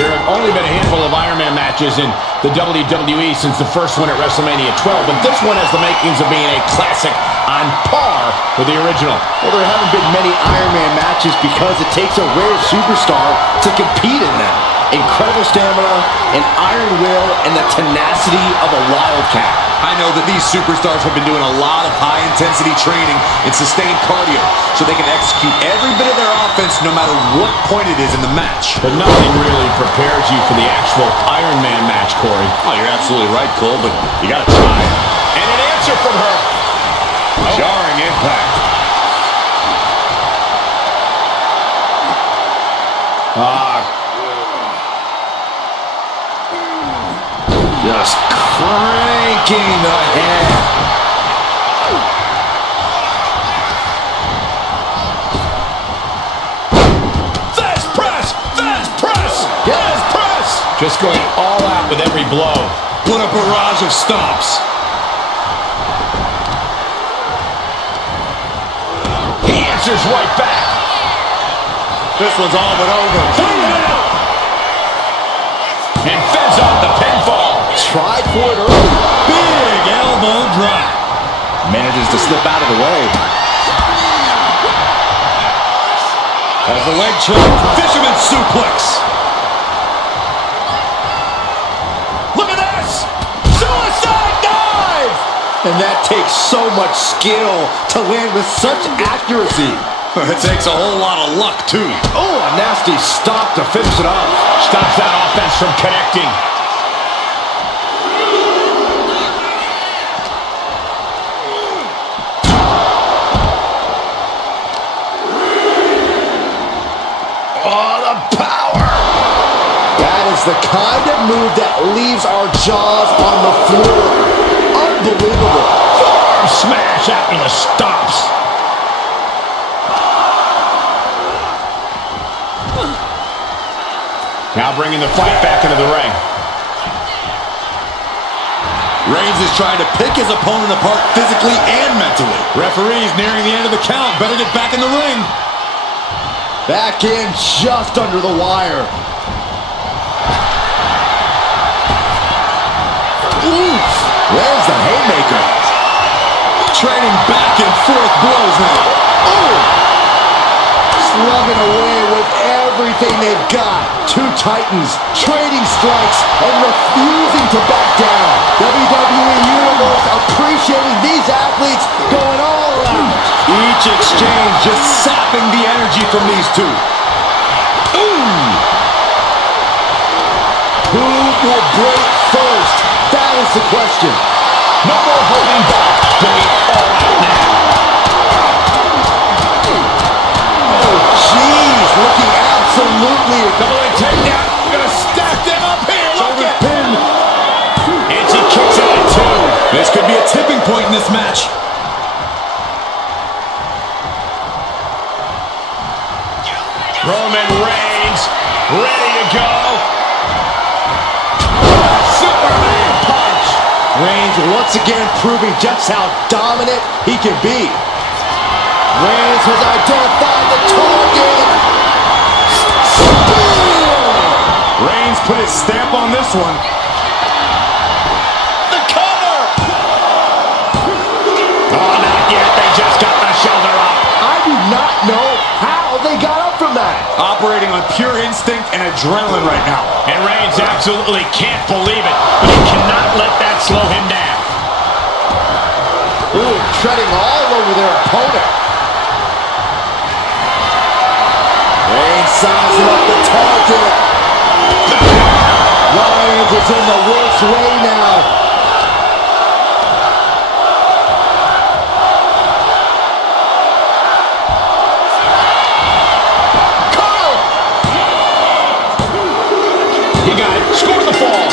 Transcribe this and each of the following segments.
There have only been a handful of Iron Man matches in the WWE since the first one at WrestleMania 12, but this one has the makings of being a classic on par with the original. Well, there haven't been many Iron Man matches because it takes a rare superstar to compete in them. Incredible stamina, an iron will, and the tenacity of a wildcat. I know that these superstars have been doing a lot of high-intensity training and sustained cardio, so they can execute every bit of their offense no matter what point it is in the match. But nothing really prepares you for the actual Iron Man match, Corey. Oh, you're absolutely right, Cole, but you gotta try. And an answer from her. Jarring impact. Just cranking the head. Fast press! Fast press! Fast press! Just going all out with every blow. What a barrage of stomps. He answers right back. This one's all but over. And fends off the pinfall. Tried for it early. Big elbow drop. Manages to slip out of the way. As the leg choke, fisherman suplex. Look at this! Suicide dive! And that takes so much skill to land with such accuracy. It takes a whole lot of luck, too. Oh, a nasty stop to finish it off. Stops that offense from connecting. Oh, the power! That is the kind of move that leaves our jaws on the floor. Unbelievable. Forearm smash after the stops. Now bringing the fight back into the ring. Reigns is trying to pick his opponent apart physically and mentally. Referee's nearing the end of the count. Better get back in the ring. Back in just under the wire. Oof! Lands the haymaker. Trading back and forth blows now. Oh! Slugging away with everything they've got. Two titans trading strikes and refusing to back down. WWE Universe appreciating these athletes going all out. Each exchange just sapping the energy from these two. Ooh! Who will break first? That is the question. No more holding back. Going all out now. Oh, jeez. Looking absolutely. Double takedown. Gonna stack them up here. Look at Pin. And she kicks out at two. This could be a tipping point in this match. Roman Reigns ready to go. Superman punch. Reigns once again proving just how dominant he can be. Reigns has identified the target. Reigns put his stamp on this one. The cover. Oh, not yet. They just got the shoulder up. I do not know how they got up from that. Operating on pure instinct and adrenaline right now. And Reigns absolutely can't believe it, but he cannot let that slow him down. Ooh, treading all over their opponent. Reigns sizing up the target. Reigns is in the worst way now. He got it. Score the fall.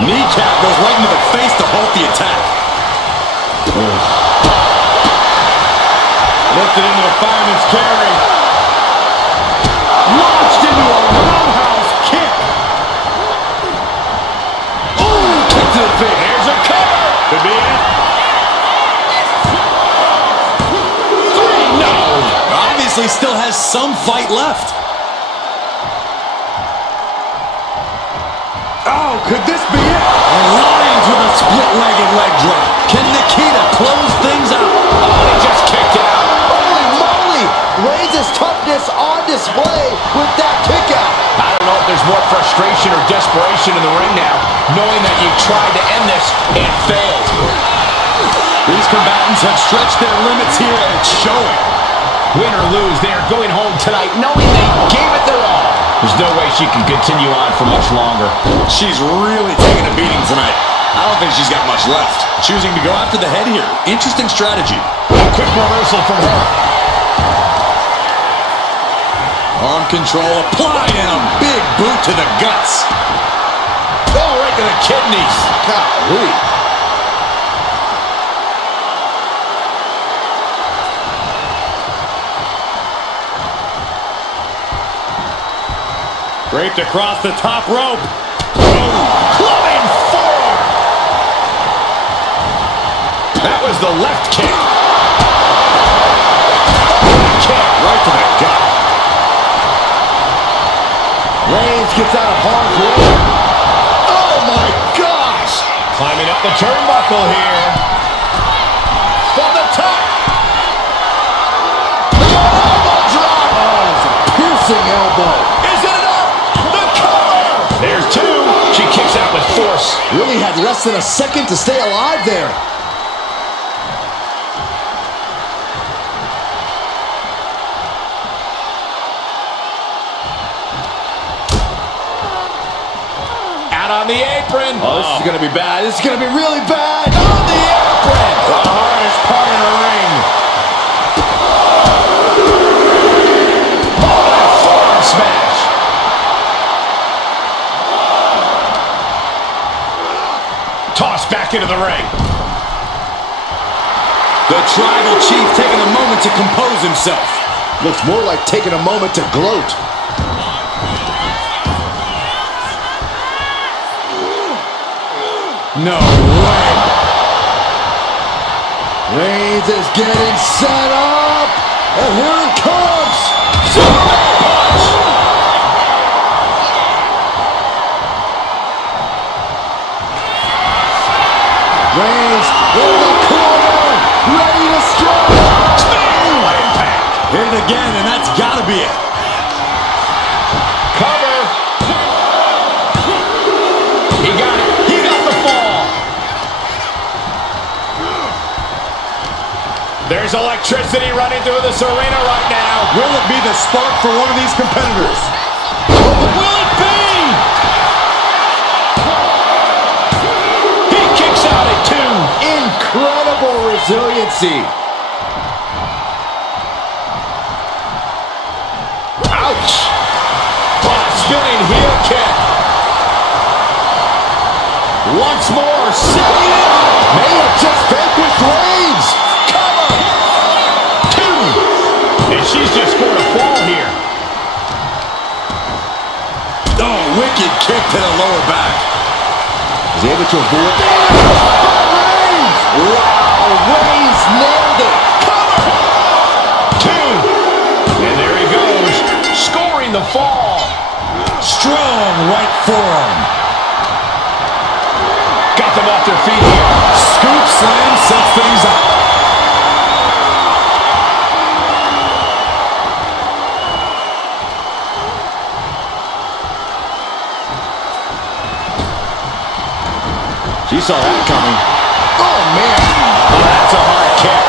Kneecap goes right into the face to halt the attack. Lifted into the fireman's carry. Launched into a roundhouse kick. Ooh, kick to the face. Here's a cover. Could be it. Three. No. obviously still has some fight left. Oh, could this be it? And Lyons with a split-legged leg drop. Can Nikita close things out? Oh, he just kicked out. Holy moly! Reigns' toughness on display with that kick out. I don't know if there's more frustration or desperation in the ring now, knowing that you've tried to end this and failed. These combatants have stretched their limits here, and it's showing. Win or lose, they are going home tonight knowing they gave it their all. There's no way she can continue on for much longer. She's really taking a beating tonight. I don't think she's got much left. Choosing to go after the head here. Interesting strategy. A quick reversal from her. Arm control applied and a big boot to the guts. Oh, right to the kidneys. Golly. Draped across the top rope. Clubbing forearm. That was the left kick. Kick Right to the gut. Reigns gets out of harm's way. Oh my gosh! climbing up the turnbuckle here. From the top. Elbow drop. Oh, it's a piercing elbow. Is it enough? The cover. There's two. She kicks out with force. Really had less than a second to stay alive there. On the apron. Oh, this is going to be bad. This is going to be really bad. On the apron. The hardest part in the ring. Oh, that forearm smash. Tossed back into the ring. The tribal chief taking a moment to compose himself. Looks more like taking a moment to gloat. No way. Reigns is getting set up. And here it comes. Superman punch. Reigns in the corner. Ready to strike. Impact. Hit it again, and that's got to be it. Cover. He got it. He got the fall. There's electricity running through this arena right now. Will it be the spark for one of these competitors? Will it be? He kicks out at two. Incredible resiliency. Ouch. Oh, spinning heel kick. Once more, setting it up. May have just vanquished Reigns. Cover. Two. And she's just scored a fall here. Oh, wicked kick to the lower back. Is he able to avoid? Reigns! Wow, Reigns nailed it. Cover. Two. And there he goes, scoring the fall. Strong right forearm. Got them off their feet here. Scoop slam sets things up. She saw that coming. Oh, man. Oh, that's a hard kick.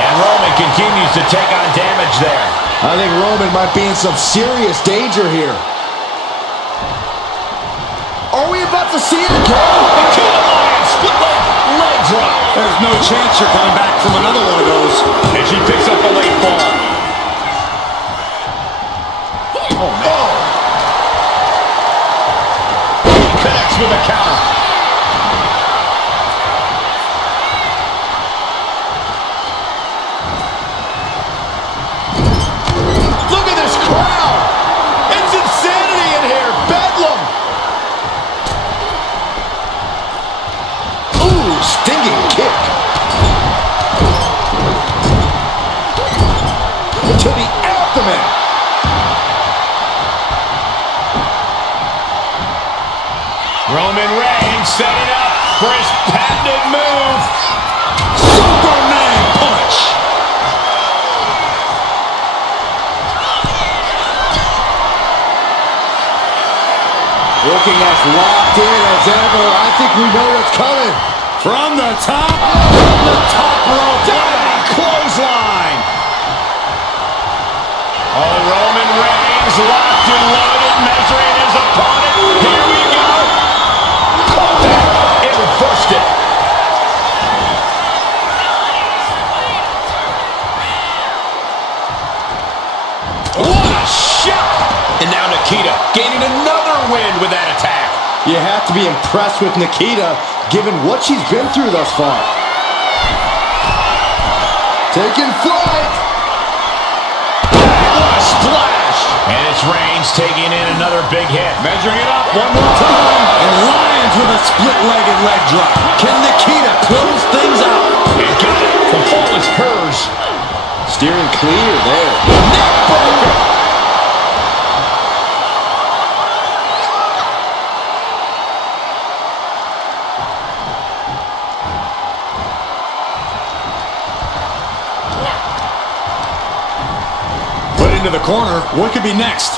And Roman continues to take on damage there. I think Roman might be in some serious danger here. Are we about to see it again? Nikita Lyons, split leg drop. There's no chance you're coming back from another one of those. And she picks up the late fall. Oh, man. He connects with a counter. Look at this crowd. It's insanity in here. Bedlam. Ooh, stinging kick. Roman Reigns setting up for his patented move. Superman punch. Looking as locked in as ever. I think we know what's coming. From the top rope. Diving clothesline. Oh, Roman Reigns locked and loaded, measuring his opponent. Here we go. Caught that. It reversed it. What a shot. And now Nikita gaining another win with that attack. You have to be impressed with Nikita, given what she's been through thus far. Taking flight. What a splash. And it's Reigns taking in another big hit. Measuring it up one more time. And Lyons with a split-legged leg drop. Can Nikita close things out? And got it. The fall is hers. Steering clear there. Neckbreaker. Into the corner. What could be next?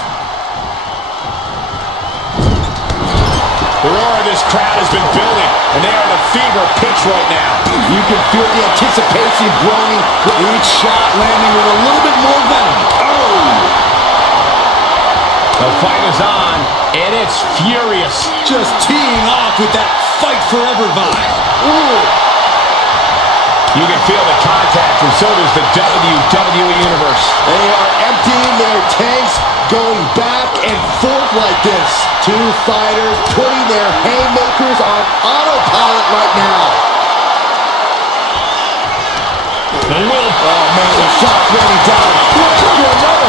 The roar of this crowd has been building, and they are in a fever pitch right now. You can feel the anticipation growing with each shot landing with a little bit more venom. Oh! The fight is on, and it's furious. Just teeing off with that fight forever vibe. Ooh! You can feel the contact, and so does the WWE Universe. They are emptying their tanks, going back and forth like this. Two fighters putting their haymakers on autopilot right now. The will. Oh, man, the shot's raining down. One after another.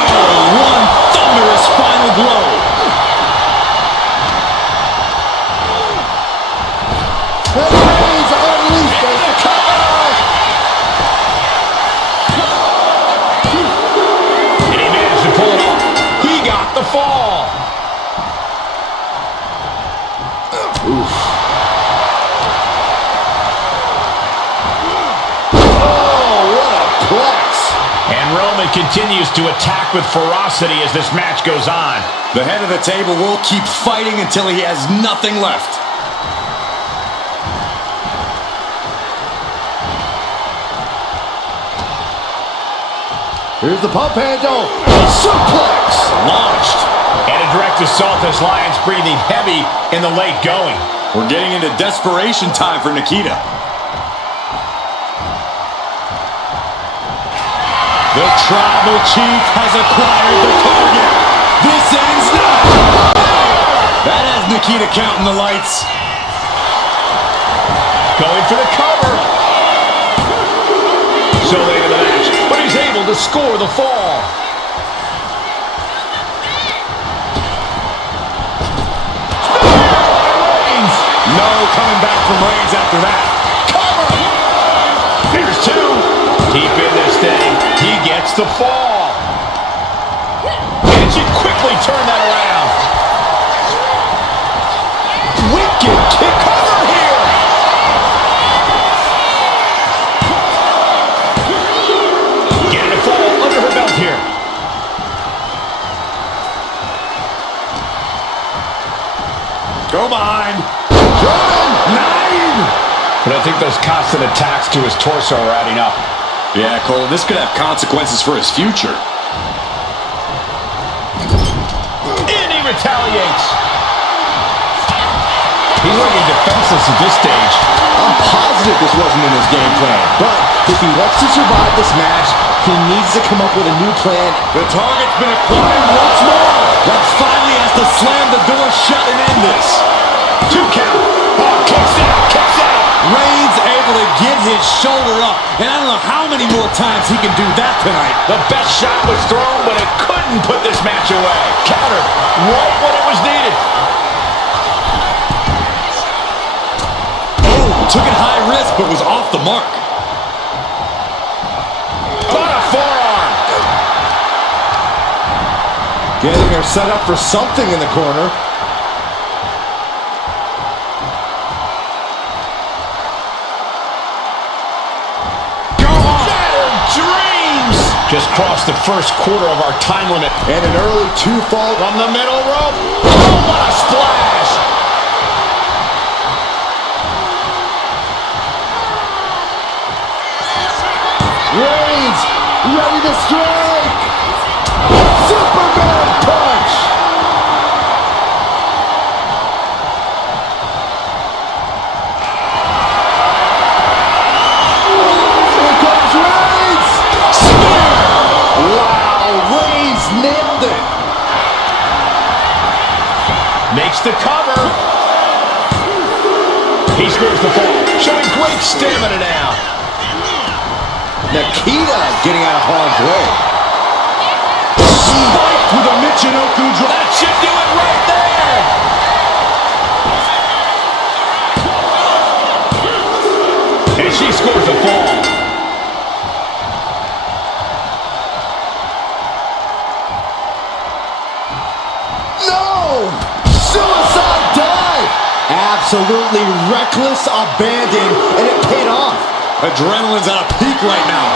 Oh, one thunderous final blow. And Reigns unleashed as the cover. And he managed to pull it off. He got the fall. Oof. Oh, what a plex. And Roman continues to attack with ferocity as this match goes on. The head of the table will keep fighting until he has nothing left. Here's the pump handle. Suplex. Launched. And a direct assault as Lyons breathing heavy in the late going. We're getting into desperation time for Nikita. The Tribal Chief has acquired the target. This ends now. That has Nikita counting the lights. Going for the cover. So late in the match, but he's able to score the fall. Reigns. No coming back from Reigns after that. Cover. There's two. Deep in this thing, he gets the fall. And she quickly turned that around. Wicked kick cover here. Getting a fall under her belt here. Go behind. Nine. But I think those constant attacks to his torso are adding up. Yeah, Cole, this could have consequences for his future. And he retaliates. He's looking defenseless at this stage. I'm positive this wasn't in his game plan. But if he wants to survive this match, he needs to come up with a new plan. The target's been acquired once more. That finally has to slam the door shut and end this. 2 count. Oh, kicks out, kicks out. Reigns able to get his shoulder up. And I don't know how many more times he can do that tonight. The best shot was thrown, but it couldn't put this match away. Countered right when it was needed. Oh, took it high risk, but was off the mark. What a forearm. Getting her set up for something in the corner. Just crossed the first quarter of our time limit. And an early two-fall From the middle rope. Oh, what a splash! Reigns, ready to strike! Superman punch! Here comes Reigns! Spear! Wow, Reigns nailed it! Makes the cover. He scores the fall. Showing great stamina now. Nikita getting out of harm's way. Spiked with a Michinoku drop. That should do it right there. And she scores the fall. No! Suicide dive! Absolutely reckless abandon, and it paid off. Adrenaline's at a peak right now.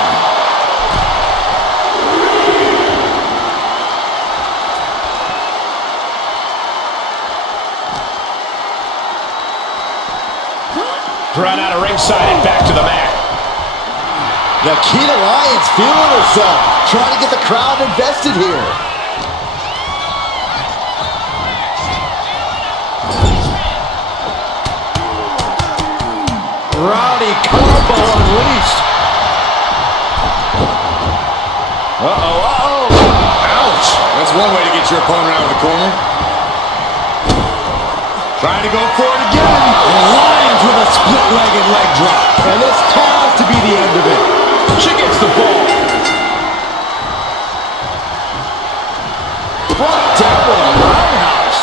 Thrown out of ringside and back to the mat. Nikita Lyons feeling herself, trying to get the crowd invested here. Rowdy combo unleashed. Ouch! That's one way to get your opponent out of the corner. Trying to go for it again. Lyons with a split-legged leg drop. And this has to be the end of it. She gets the ball. Brought down with a roundhouse.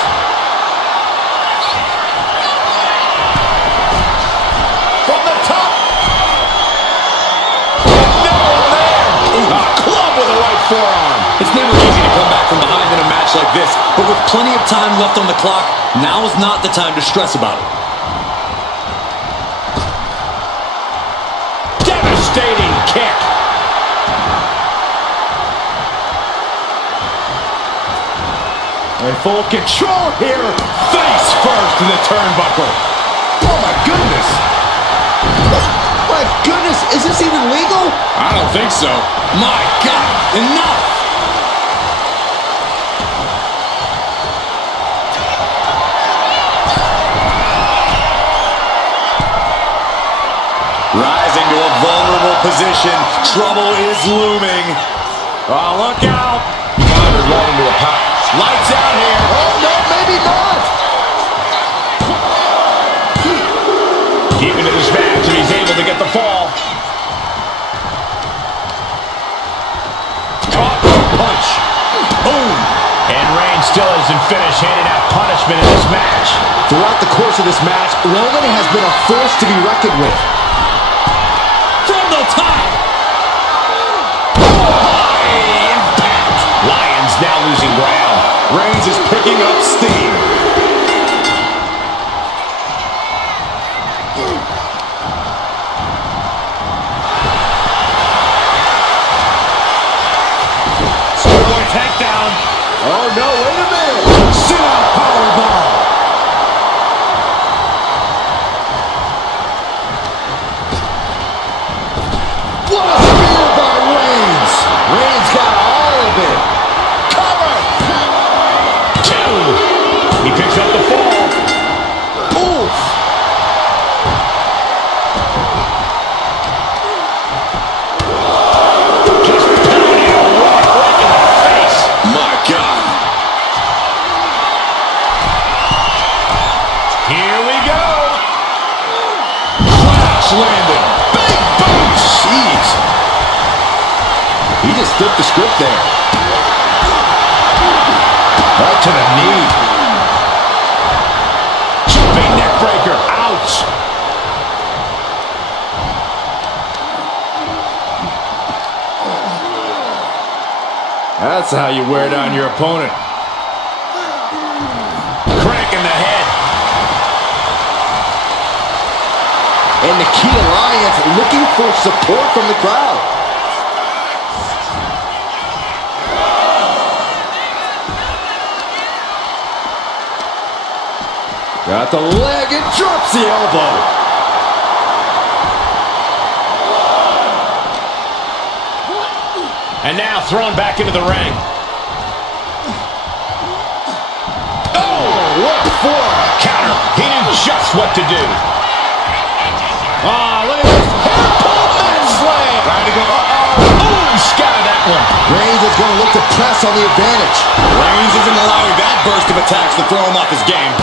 From the top. No one there. A club with a right forearm. It's never easy to come back from behind in a match like this, but with plenty of time left on the clock, now is not the time to stress about it. Devastating kick. In full control here. Face first in the turnbuckle. Oh my goodness. My goodness, is this even legal? I don't think so. My God, enough! Rising to a vulnerable position. Trouble is looming. Oh, look out. Wandered right into a pop. Lights out here. Oh no, maybe not. Deep into this match, and he's able to get the fall. Caught with a punch. Boom. And Reigns still isn't finished handing out punishment in this match. Throughout the course of this match, Roman has been a force to be reckoned with. From the top! High impact. Lions now losing ground. Reigns is picking up steam. Sterling takedown. Oh no, wait a minute. Sit-out powerbomb. What a spear by Reigns. Reigns got all of it. Cover. Two. He picks up the fall. Oof. Just pounding a right in the face. My God. Here we go. Flash landing. Big boom. Jeez. He just flipped the script there. Right to the knee. Jumping neck breaker. Ouch. That's how you wear down your opponent. and Nikita Lyons looking for support from the crowd. Got the leg and drops the elbow. And now thrown back into the ring. Oh, what for? Counter. He knew just what to do. Oh, look at this. Hair pull mat slam. Trying to go. Oh, scattered that one. Reigns is going to look to press on the advantage. Reigns isn't allowing that burst of attacks to throw him off his game.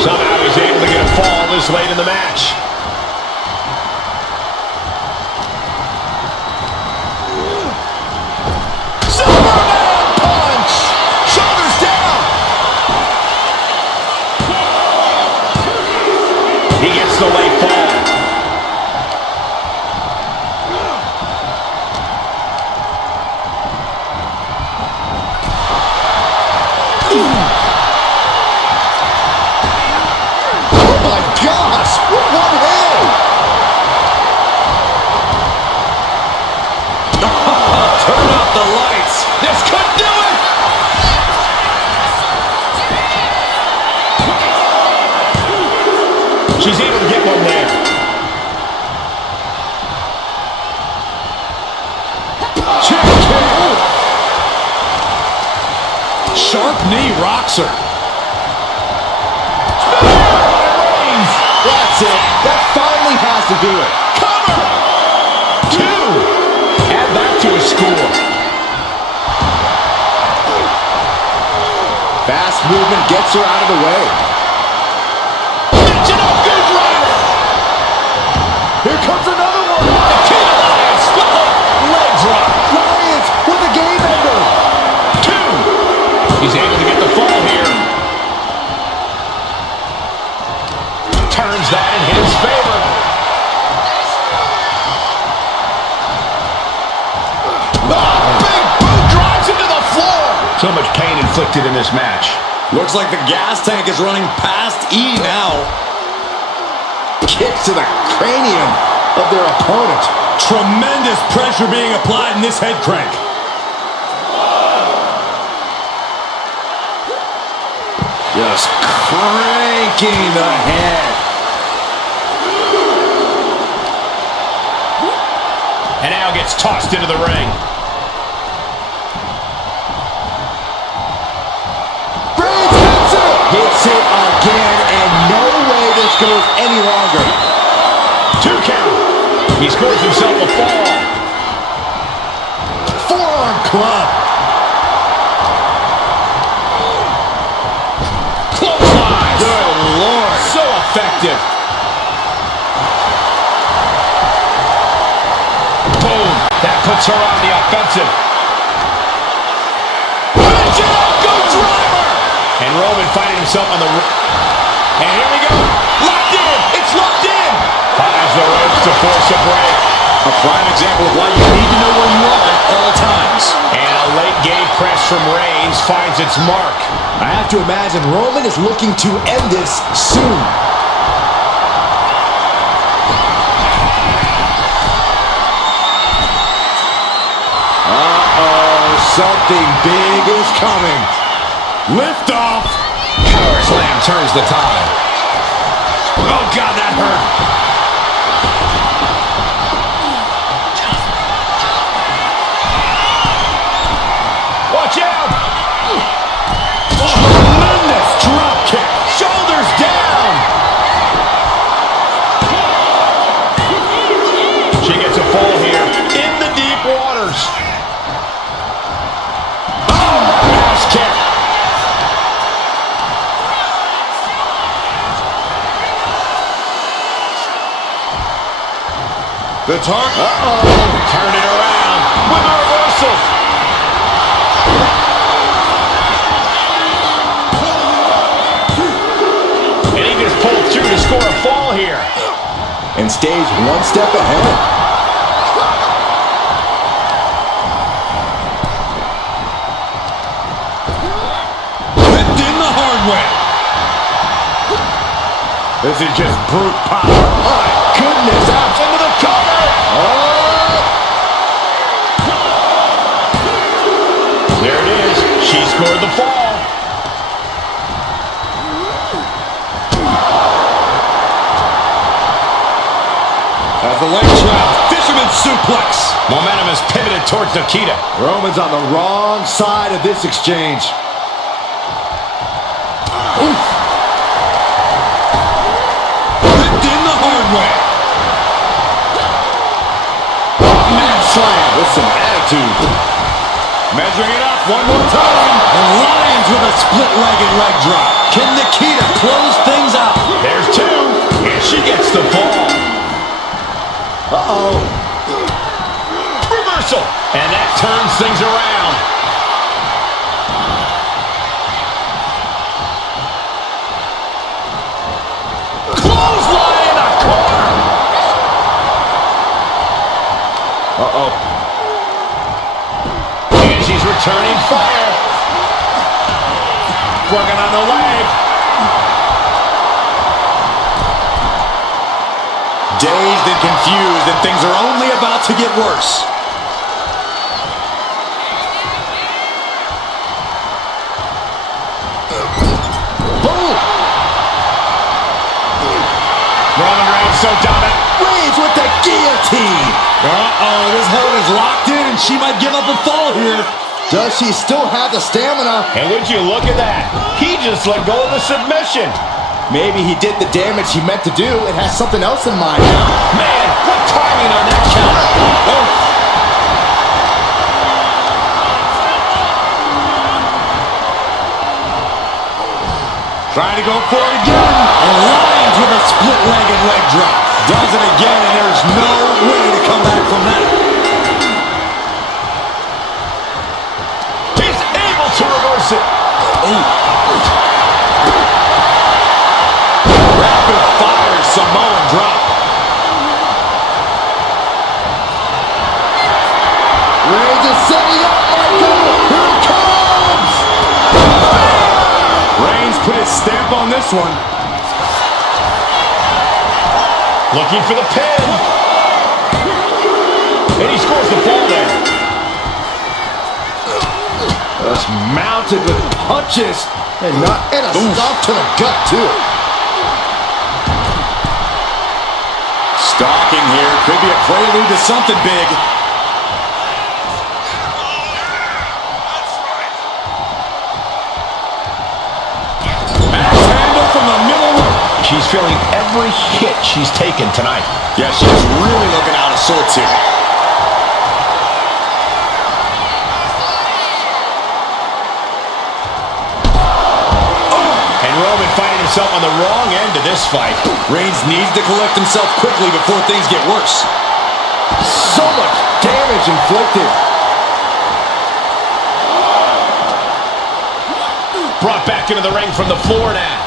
Somehow he's able to get a fall this late in the match. Superman punch! Shoulders down! He gets the late fall. She's able to get one there. Check, kick. Sharp knee rocks her. That's it. That finally has to do it. Cover! 2. Add that to a score. Fast movement gets her out of the way. Here comes another one. Nikita Lyons split leg drop. Lyons with a game ender. 2. He's able to get the fall here. Turns that in his favor. Big boot drives into the floor. So much pain inflicted in this match. Looks like the gas tank is running past E now. Kick to the cranium of their opponent. Tremendous pressure being applied in this head crank. Just cranking the head. And now gets tossed into the ring. Hits it again, and no way this goes any longer. 2 count. He scores himself a fall. Forearm club. Clothesline. Good Lord. So effective. Boom. That puts her on the offensive. And Roman finding himself on the... And here we go. Locked in. It's locked in. Finds the ropes to force a break. A prime example of why you need to know where you are at all times. And a late game press from Reigns finds its mark. I have to imagine Roman is looking to end this soon. Uh-oh. Something big is coming. Lift off. Power slam turns the tide. Oh, God, that hurt. Watch out. Tremendous drop kick. Shoulders down. She gets a fall here in the deep waters. Oh, mouse kick. The target. Turn it around with a reversal. And he just pulled through to score a fall here. And stays one step ahead. Whipped in the hard way. This is just brute power. My goodness, out Into the cover. Oh! There it is. She scored the fall. As the leg trap, fisherman suplex. Momentum is pivoted towards Nikita. Roman's on the wrong side of this exchange. Oof. Ripped in the hard way. Mad slam with some attitude. Measuring it up one more time. And Lyons with a split-legged leg drop. Can Nikita close things out? There's two. And she gets the fall. Uh-oh. Reversal. And that turns things around. Clothesline in the corner. Uh-oh. And she's returning fire. Working on the leg. Dazed and confused, and things are only about to get worse. Boom! Roman Reigns so dominant. Reigns with the guillotine. Uh-oh, this hold is locked in, and she might give up a fall here. Does she still have the stamina? And would you look at that? He just let go of the submission. Maybe he did the damage he meant to do and has something else in mind now. Man, what timing on that counter. Oh. Trying to go for it again. And Lyons with a split-legged leg drop. Does it again, and there's no way to come back from that. He's able to reverse it. Rapid-fire Samoan drop. Reigns is setting up, Michael. Here it comes. Reigns put his stamp on this one. Looking for the pin. And he scores the fall there. Just mounted with punches and a stomp to the gut too. Stalking here. Could be a prelude to something big. Axe handle from the middle. She's feeling every hit she's taken tonight. Yeah, she's really looking out of sorts here. And Roman finding himself on the wrong end of this fight. Reigns needs to collect himself quickly before things get worse. So much damage inflicted. Brought back into the ring from the floor now.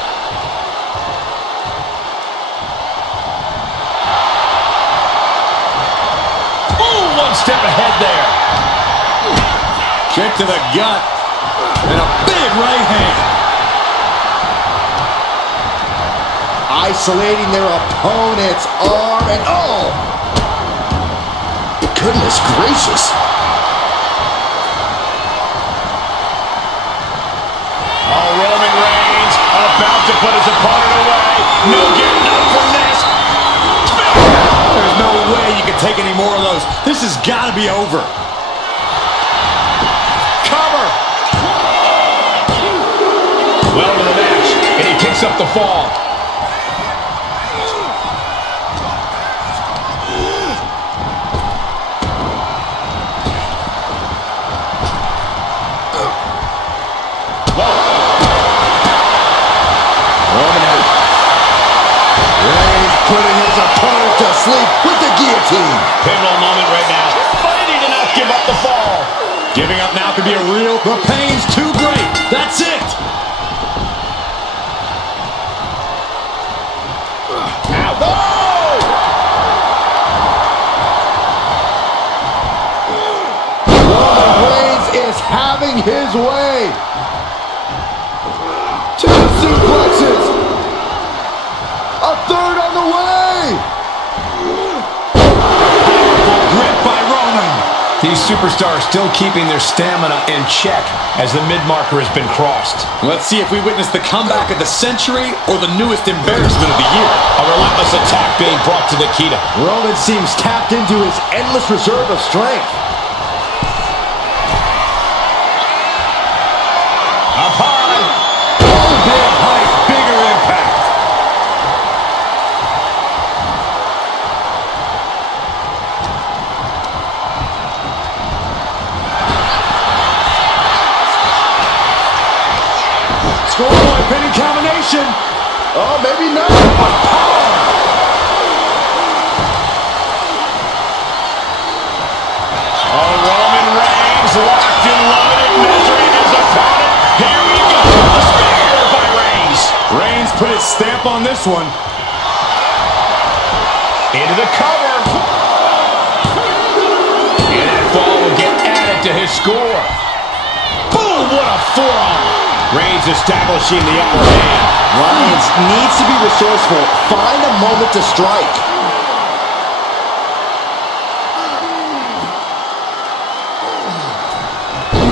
Ooh, one step ahead there. Kick to the gut. And a big right hand. Isolating their opponent's arm and oh! Goodness gracious. Oh, Roman Reigns about to put his opponent away. No getting up from this. There's no way you can take any more of those. This has got to be over. Cover. Well to the match, and he picks up the fall. Putting his opponent to sleep with the guillotine. Pivotal moment right now. Fighting to not give up the fall. Giving up now could be a real... The pain's too great. That's it. Ow. Oh! Roman Reigns is having his way. Two suplexes. A superstars still keeping their stamina in check as the mid-marker has been crossed. Let's see if we witness the comeback of the century or the newest embarrassment of the year. A relentless attack being brought to Nikita. Roman seems tapped into his endless reserve of strength. Up high. Big height, bigger impact. Scoreboard pinning combination. Oh, maybe not. Oh, Roman Reigns locked and loaded, measuring his opponent. Here we go. The spear by Reigns. Reigns put his stamp on this one. Into the cover. And that fall will get added to his score. Boom, what a forearm. Reigns establishing the upper hand. Reigns needs to be resourceful. Find a moment to strike.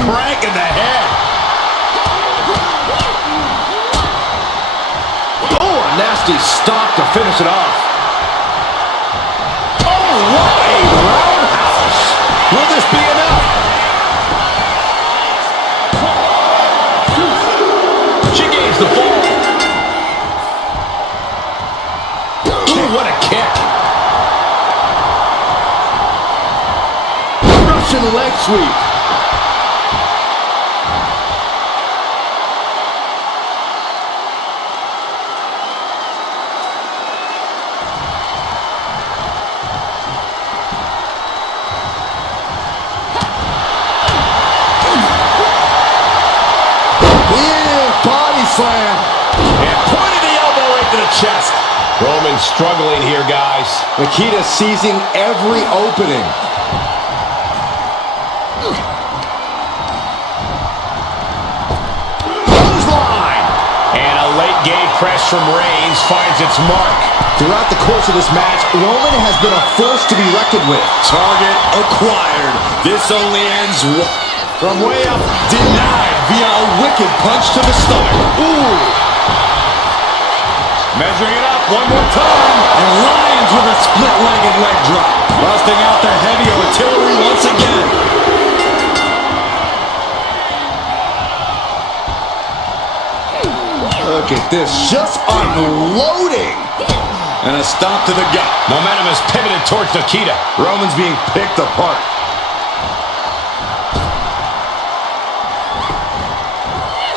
Crank in the head. Oh, a nasty stop to finish it off. Oh, what a roundhouse. Will this be enough? She gains the fall. Ooh, what a kick. Russian leg sweep. Slam. And pointed the elbow into the chest. Roman struggling here, guys. Nikita seizing every opening. Clothesline. And a late game press from Reigns finds its mark. Throughout the course of this match, Roman has been a force to be reckoned with. Target acquired. This only ends from way up. Denied via a wicked punch to the stomach. Ooh. Measuring it up one more time. And Lyons with a split-legged leg drop. Busting out the heavy artillery once again. Look at this, just unloading. And a stomp to the gut. Momentum is pivoted towards Nikita. Roman's being picked apart.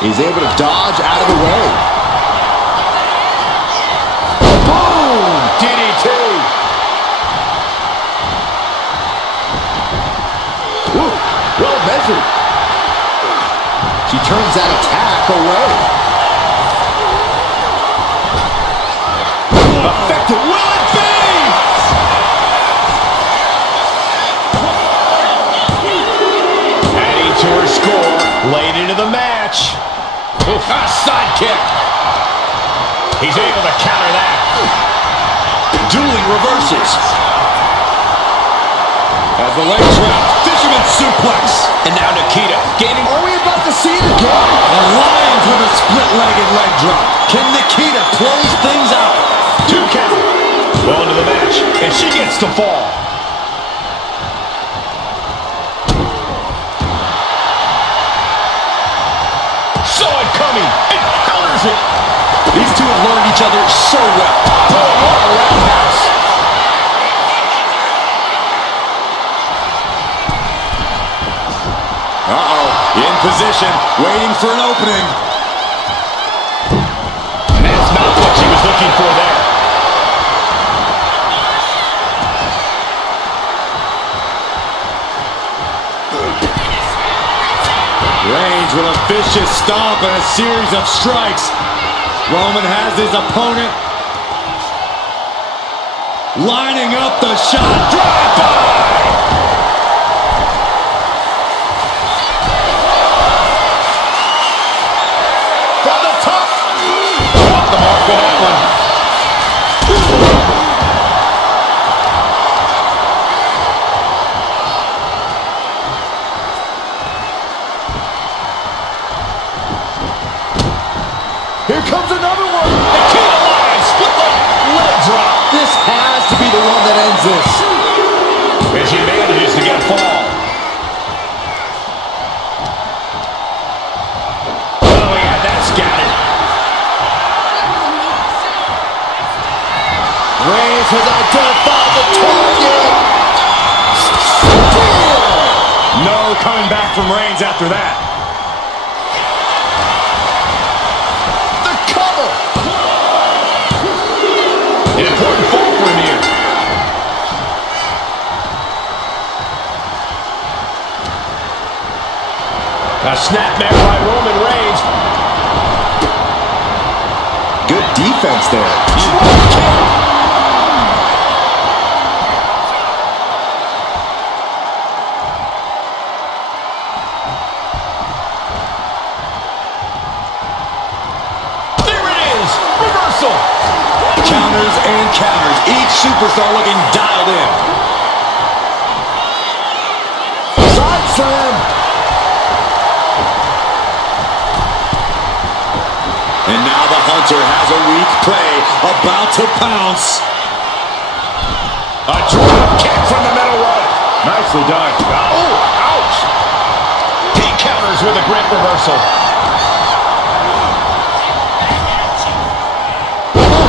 He's able to dodge out of the way. Boom! DDT. Ooh, well measured. She turns that attack away. Effective. Will it be? Adding to her score late into the match. Oof, a side kick. He's able to counter that. Dueling reverses. As the legs wrap, fisherman suplex. And now Nikita gaining. Are we about to see it again? And Lyons with a split-legged leg drop. Can Nikita close things out? 2 count. Well into the match, and she gets the fall. Saw it coming, and counters it. These two have learned each other so well. Oh, what a roundhouse. Uh-oh, in position, waiting for an opening. And that's not what she was looking for there. Reigns with a vicious stomp and a series of strikes. Roman has his opponent lining up the shot. Drive-by! From the top. Off the mark for that one. there's another one. Nikita Lyons, split leg drop. This has to be the one that ends this. And she manages to get a fall. Oh, he had that scouted. Reigns has identified the target. No coming back from Reigns after that. The cover. An important fall for him here. A snapmare by Roman Reigns. Good defense there. There it is. Reversal. Counters and counters. Each superstar looking dialed in. Side slam. And now the Hunter has a weak prey about to pounce. A drop kick from the middle rope. Nicely done. Oh, ouch. He counters with a great reversal.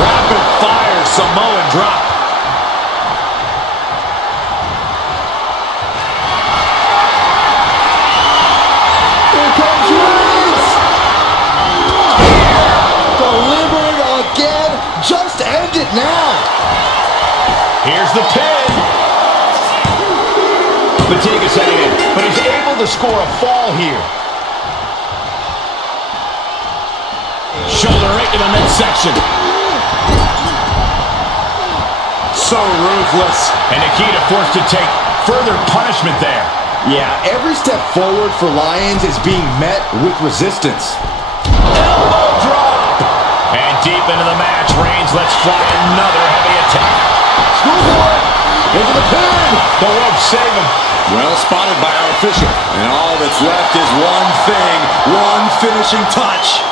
Rapid fire Samoan drop. Here comes Reigns. Delivering again. Just end it now. Here's the pin. Fatigue is setting in, but he's able to score a fall here. Shoulder right to the midsection. So ruthless. And Nikita forced to take further punishment there. Yeah, every step forward for Lyons is being met with resistance. Elbow drop. And deep into the match, Reigns lets fly another heavy attack. Schoolboy into the pin. The ropes save him. Well spotted by our official. And all that's left is one thing, one finishing touch.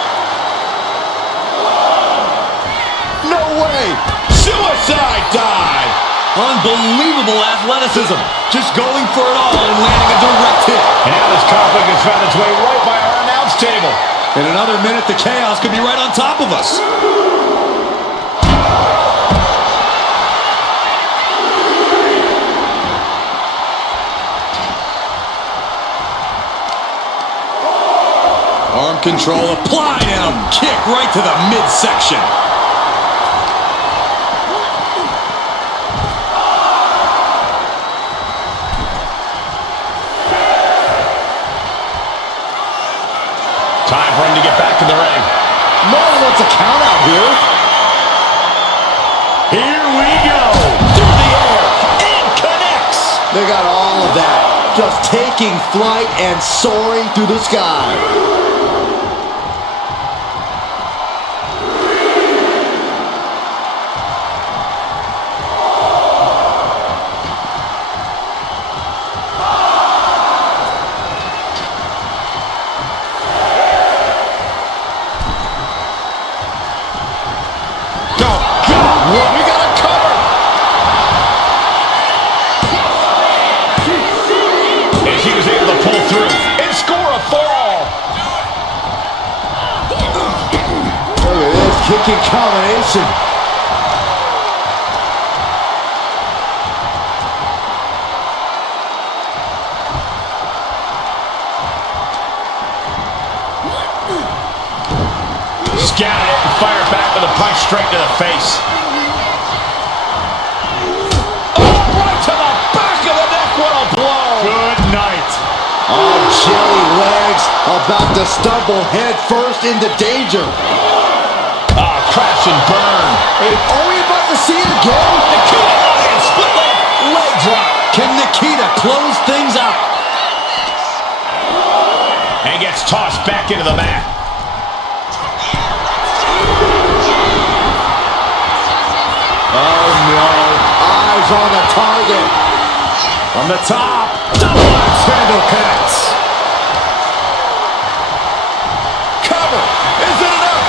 No way. Suicide dive. Unbelievable athleticism. Just going for it all and landing a direct hit. And now this conflict has found its way right by our announce table. In another minute, the chaos could be right on top of us. Arm control applied and a kick right to the midsection. Time for him to get back in the ring. No one wants a count out here. Here we go. Through the air. And connects. They got all of that. Just taking flight and soaring through the sky. We got a cover. And he was able to pull through and score a fall. Look at this kicking combination. Scouted it and fired back with a punch straight to the face. Right to the back of the neck, what a blow! Good night. Oh, jelly legs about to stumble head first into danger. Crash and burn. Are we about to see it again? Nikita Lyons, split leg drop. Can Nikita close things out? And gets tossed back into the mat. Oh no, eyes on the target. From the top, double axe handle connects. Cover, is it enough?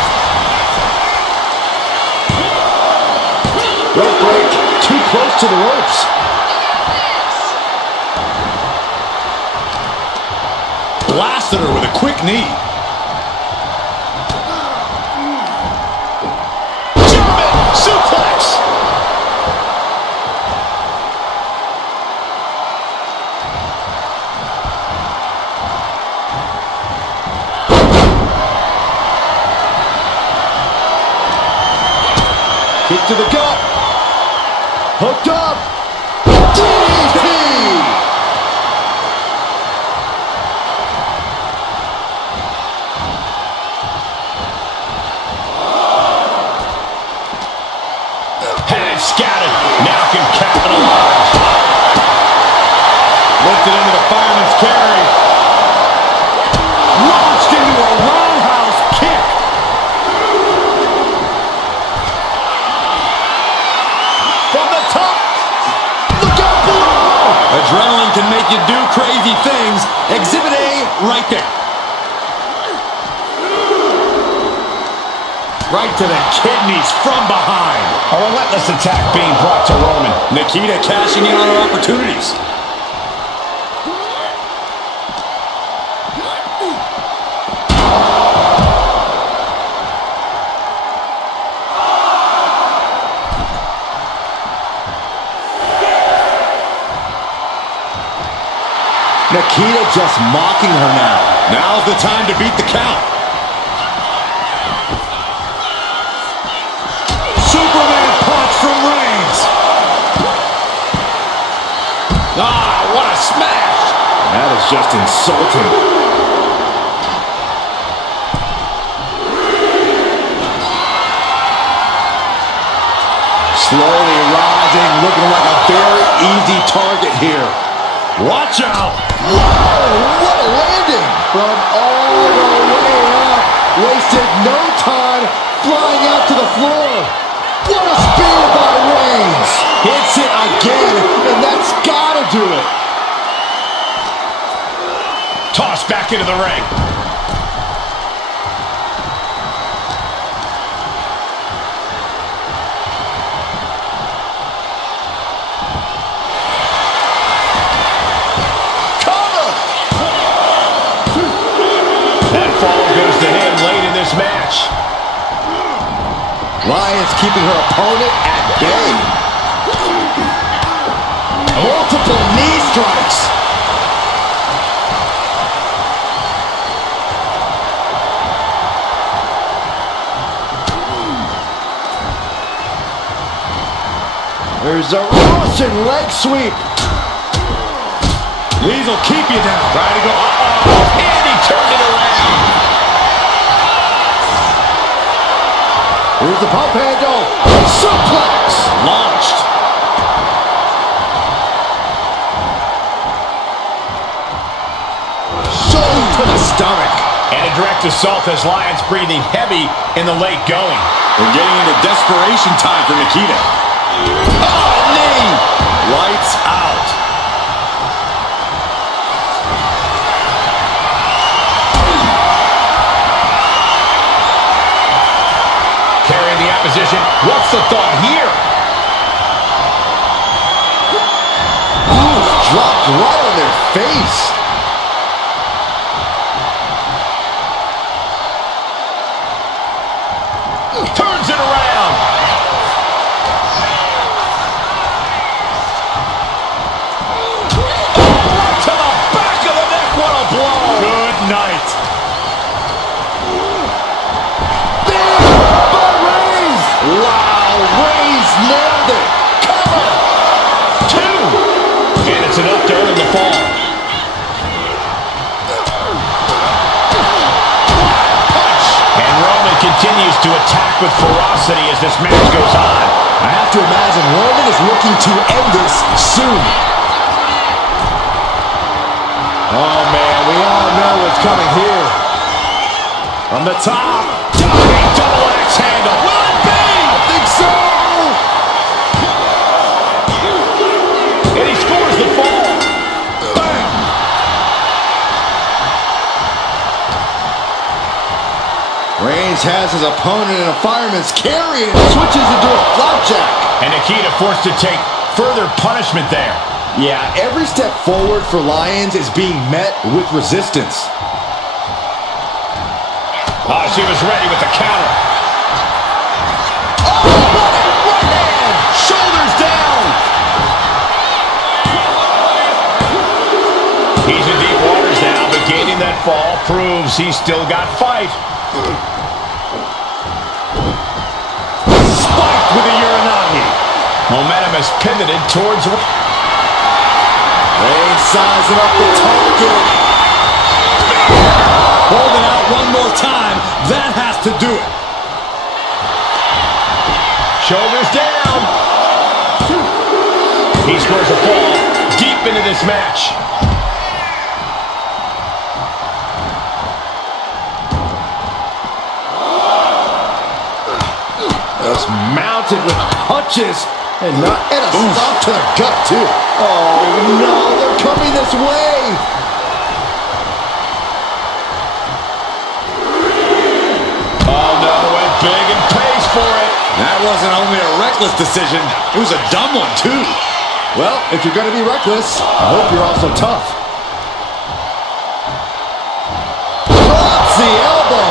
Rope break, too close to the ropes. Blasted her with a quick knee. German suplex. Kick to the gut. Hooked up. DDT. Had it scouted. Now can capitalize. Lifted into the fireman's carry. Launched into a roundhouse kick. From the top. Look out below. Adrenaline can make you do crazy things. Exhibit A right there. Right to the kidneys from behind. A relentless attack being brought to Roman. Nikita cashing in on her opportunities. Nikita just mocking her now. Now's the time to beat the count. Superman punch from Reigns. Ah, what a smash. That is just insulting. Slowly rising, looking like a very easy target here. Watch out. Whoa, what a landing! From all the way up. Wasted no time flying out to the floor. What a spear by Reigns. Hits it again, and that's gotta do it. Tossed back into the ring. Goes to him late in this match. Lyons keeping her opponent at bay. Multiple knee strikes. There's a Russian leg sweep. These will keep you down. Trying to go. Uh-oh. And he turned it around. Here's the pump handle. Suplex. Launched. Shoulder to the stomach. And a direct assault as Lyons breathing heavy in the late going. We're getting into desperation time for Nikita. Oh, knee. Lights out. Carrying the opposition. What's the thought here? Ooh, dropped right on their face. Turns it around. Oh, right to the back of the neck. What a blow. Good night. Wow, Reigns nailed it. Cover. 2. And it's enough to earn the fall. Punch. And Roman continues to attack with ferocity as this match goes on. I have to imagine Roman is looking to end this soon. Oh, man, we all know what's coming here. From the top. Double axe handle. Will it be? I think so. And he scores the fall. Bam. Reigns Lyons has his opponent in a fireman's carry and switches into a flapjack. And Nikita forced to take further punishment there. Yeah, every step forward for Lyons is being met with resistance. Oh, she was ready with the counter. Oh, what a right hand! Shoulders down! He's in deep waters now, but gaining that fall proves he's still got fight. Spiked with a Uranagi. Momentum has pivoted towards... Reigns sizing up the target. Holding out one more time. That has to do it. Shoulders down. He scores a fall deep into this match. Just mounted with punches and a stop to the gut too. Oh no, they're coming this way. Oh no, went big and pays for it. That wasn't only a reckless decision, it was a dumb one too. Well, if you're going to be reckless, I hope you're also tough. Drops the elbow.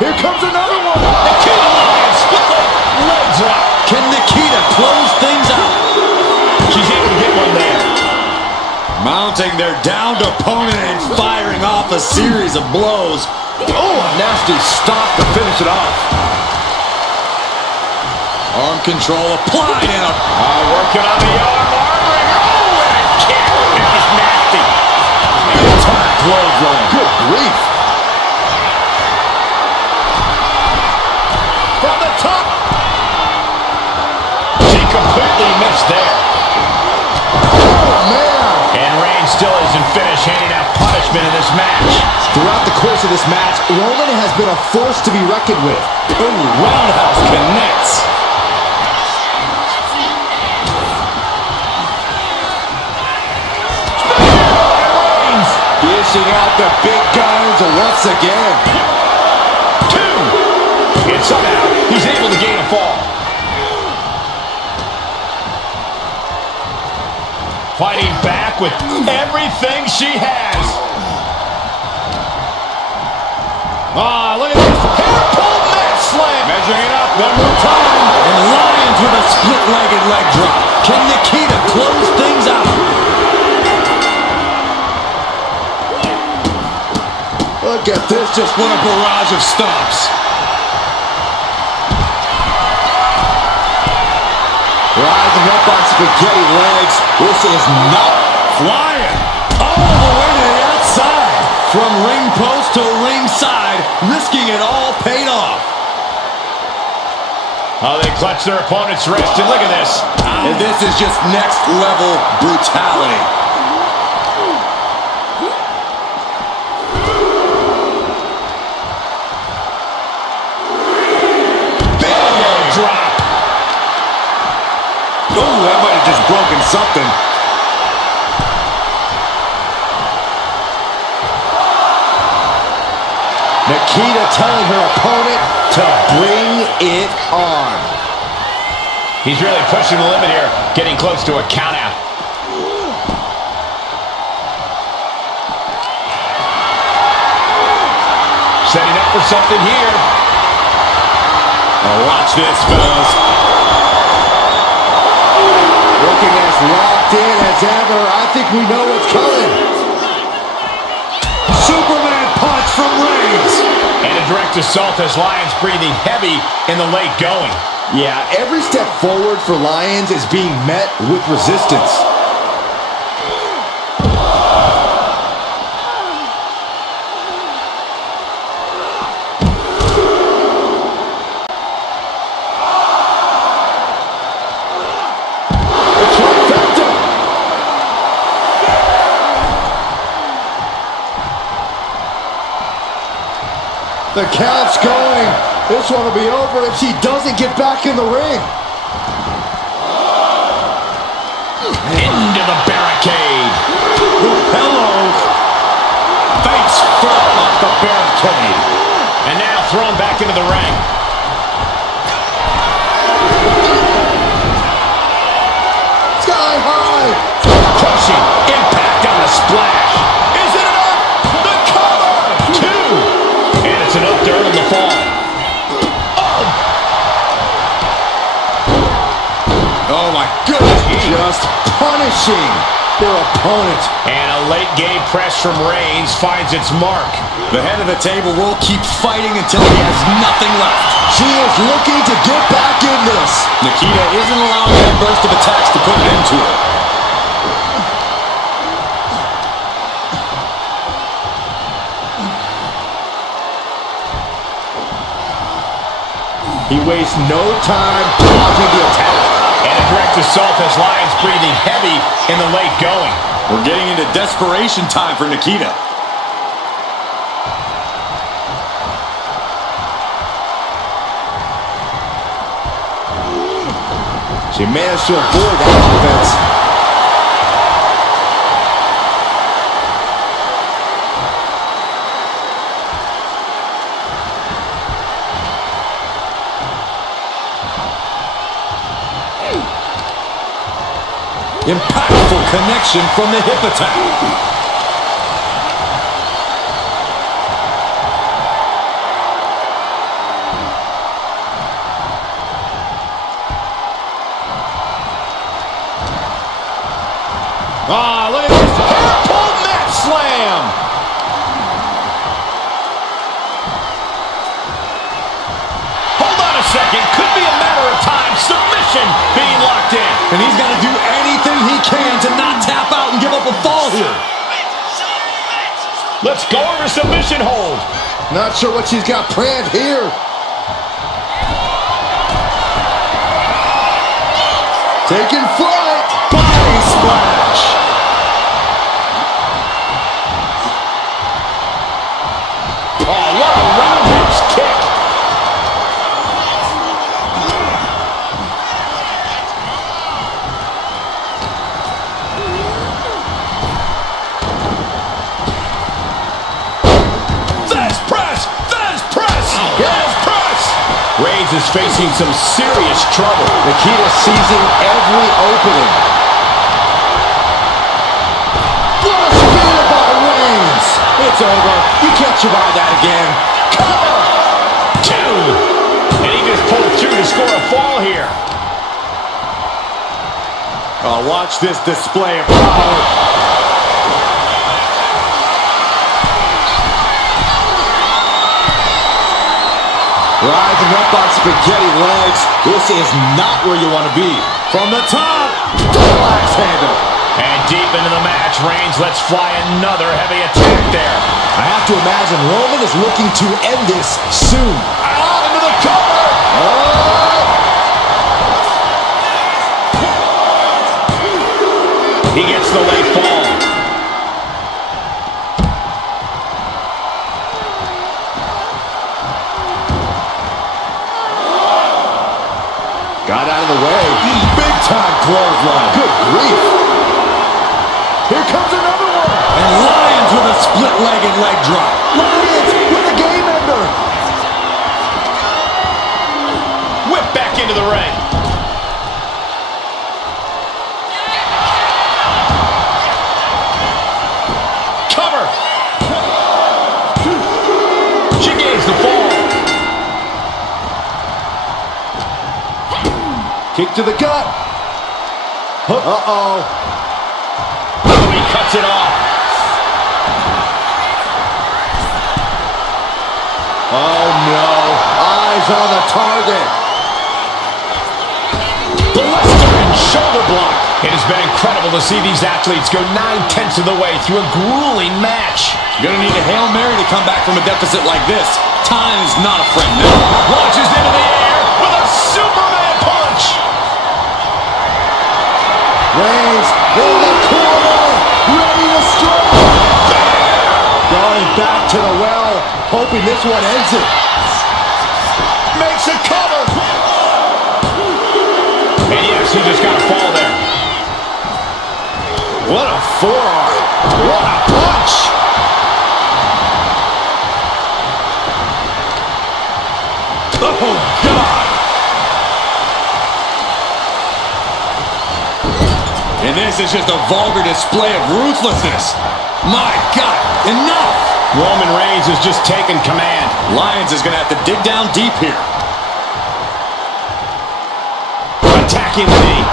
Here comes another one. Nikita Lyons, split leg drop. Can Nikita close things out? She's able to get one there. Mounting their downed opponent and firing off a series of blows. Oh, a nasty stop to finish it off. Arm control applied and Working on the arm ringer. Oh, and a kick. That was nasty. Attack clothesline. Good grief. From the top. She completely missed there. Oh, man. And Reigns still isn't finished handing out punishment in this match. Throughout the course of this match, Roman has been a force to be reckoned with. ooh, roundhouse connects. Dishing out the big guns once again. Two. And somehow he's able to gain a fall. Fighting back with everything she has. Look at this. Hair pull mat slam. Measuring it up one more time. And Lyons with a split-legged leg drop. Can Nikita close things out? Look at this, just What a barrage of stomps. rising up on spaghetti legs. This is not Flying all the way to the outside. From ring post to ringside, risking it all paid off. Oh, they clutch their opponent's wrist, and look at this. And this is just next level brutality. Big drop. Oh, that might have just broken something. Nikita telling her opponent to bring it on. He's really pushing the limit here, getting close to a countout. Setting up for something here. Oh, watch this, fellas. Looking as locked in as ever. I think we know what's coming. Superman punch from Reigns. And a direct assault as Lyons breathing heavy in the late going. Yeah, every step forward for Lyons is being met with resistance. The count's going. This one will be over if she doesn't get back in the ring. Into the barricade. Hello. Face first off the barricade. Arcade. And now thrown back into the ring. Sky high. Crushing impact on the splash. Is it enough? The cover. 2. And it's enough to earn the fall. Oh my goodness. Just punishing their opponent. And a late game press from Reigns finds its mark. The head of the table will keep fighting until he has nothing left. She is looking to get back in this. Nikita isn't allowing that burst of attacks to put an end to it. He wastes no time blocking the attack. And a direct assault as Lyons breathing heavy in the late going. We're getting into desperation time for Nikita. She managed to avoid that offense. Impactful connection from the hip attack. Ah, look at this. Hair pull mat slam. Hold on a second. Could be a matter of time. Submission being locked in. And he's got to do anything he can to not tap out and give up a fall here. Let's go over submission hold. Not sure what she's got planned here. Taking flight. Body splash. Oh, what a roundhouse kick. Fast press. Fast press. Fast press. Reigns is facing some serious trouble. Nikita seizing every opening. What a spear by Reigns. It's over. You can't survive that again. Cover. 2. And he just pulled through to score a fall here. Oh, watch this display of power. Rising up on spaghetti legs. This is not where you want to be. From the top. Double axe handle. And deep into the match, Reigns lets fly another heavy attack there. I have to imagine Roman is looking to end this soon. Out into the cover. He gets the late fall. Got out of the way. Big time clothesline. Good grief. Here comes another one. And Lyons with a split-legged leg drop. Lyons with a game ender. Whip back into the ring. Cover. She gains the fall. Kick to the gut. Uh-oh. Oh, he cuts it off. Oh, no. Eyes on the target. Blistering shoulder block. It has been incredible to see these athletes go 9/10 of the way through a grueling match. You're going to need a Hail Mary to come back from a deficit like this. Time is not a friend now. Launches into the air with a Superman punch. Reigns in the corner. Ready to strike. Going back to the well. Hoping this one ends it. Makes a cover. And yes, he just got a fall there. What a forearm. What a punch. Oh, God. And this is just a vulgar display of ruthlessness. My God, enough. Roman Reigns has just taken command. Lyons is going to have to dig down deep here. Attacking the knee.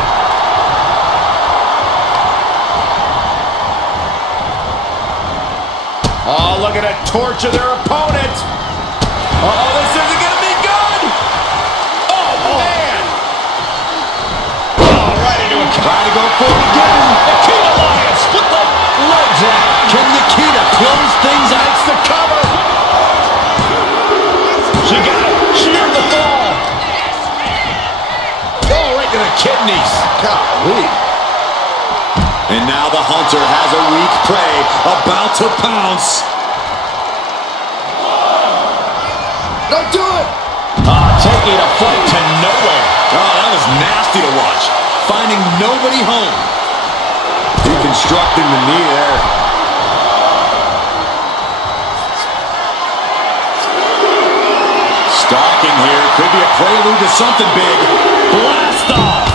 Oh, look at it, torture their opponent. Oh, this isn't going to be good. Oh, man. Oh, right into a Trying to go for it again. Nikita Lyons split the legs out. Can Nikita close things out? It's the cover. She got it. Sheared the fall. Oh, right to the kidneys. Golly. And now the Hunter has a weak prey about to pounce. Don't do it. Taking a fight to nowhere. Oh, that was nasty to watch. Finding nobody home. Deconstructing the knee there. Stalking here. Could be a prelude to something big. Blast off.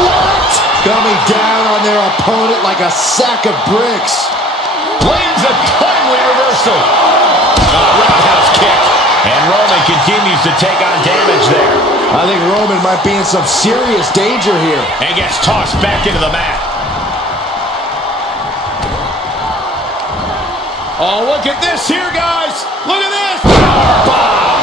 What? Coming down on their opponent like a sack of bricks. Lands a timely reversal. Roundhouse kick. And Roman continues to take on damage there. I think Roman might be in some serious danger here. And gets tossed back into the mat. Oh, look at this here, guys. Look at this. Powerbomb.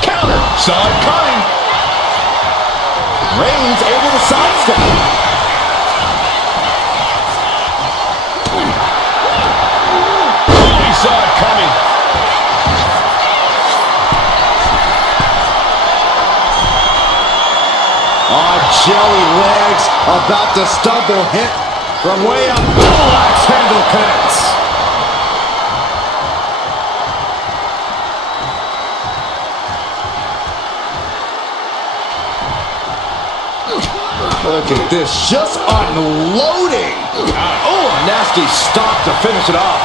Counter. Saw it coming. Reigns able to sidestep. He saw it coming. Oh, jelly legs about to stumble hit from way up. Double axe handle connects. Look at this, just unloading. Oh, a nasty stop to finish it off.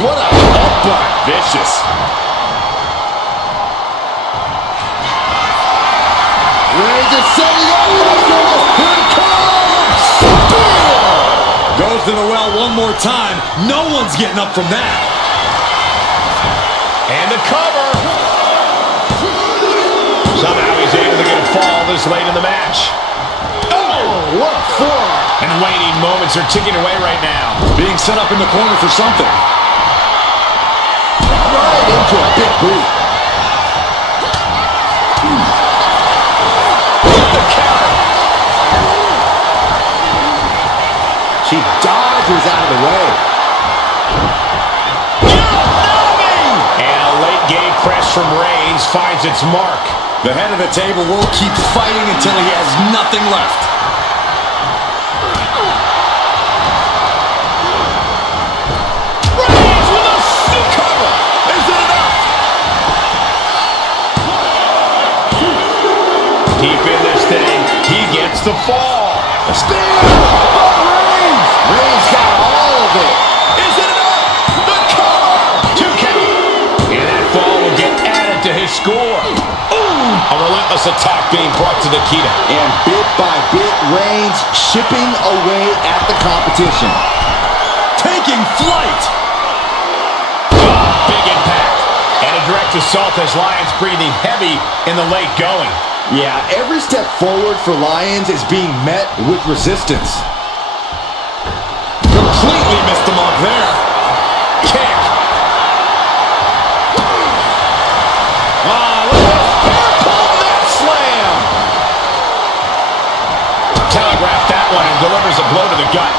What a headbutt. Vicious. Reigns is setting up. Here it comes. Goes to the well one more time. No one's getting up from that. And the cover. Somehow he's able to get a fall this late in the match. Oh, what a forearm. And waning moments are ticking away right now. Being set up in the corner for something. Right into a big boot. The counter. She dodges out of the way. And a late game press from Reigns finds its mark. The head of the table will keep fighting until he has nothing left. Reigns with a stick cover. Is it enough? Deep in this thing, he gets the fall. Spear! Oh, Reigns! Reigns got all of it. Is it enough? The cover! 2 count. And that fall will get added to his score. A relentless attack being brought to Nikita. And bit by bit, Reigns chipping away at the competition. Taking flight. Big impact. And a direct assault as Lyons breathing heavy in the late going. Yeah, every step forward for Lyons is being met with resistance. Completely missed the mark there. Kick. Look at this. Pull that slam. Telegraphed that one and delivers a blow to the gut.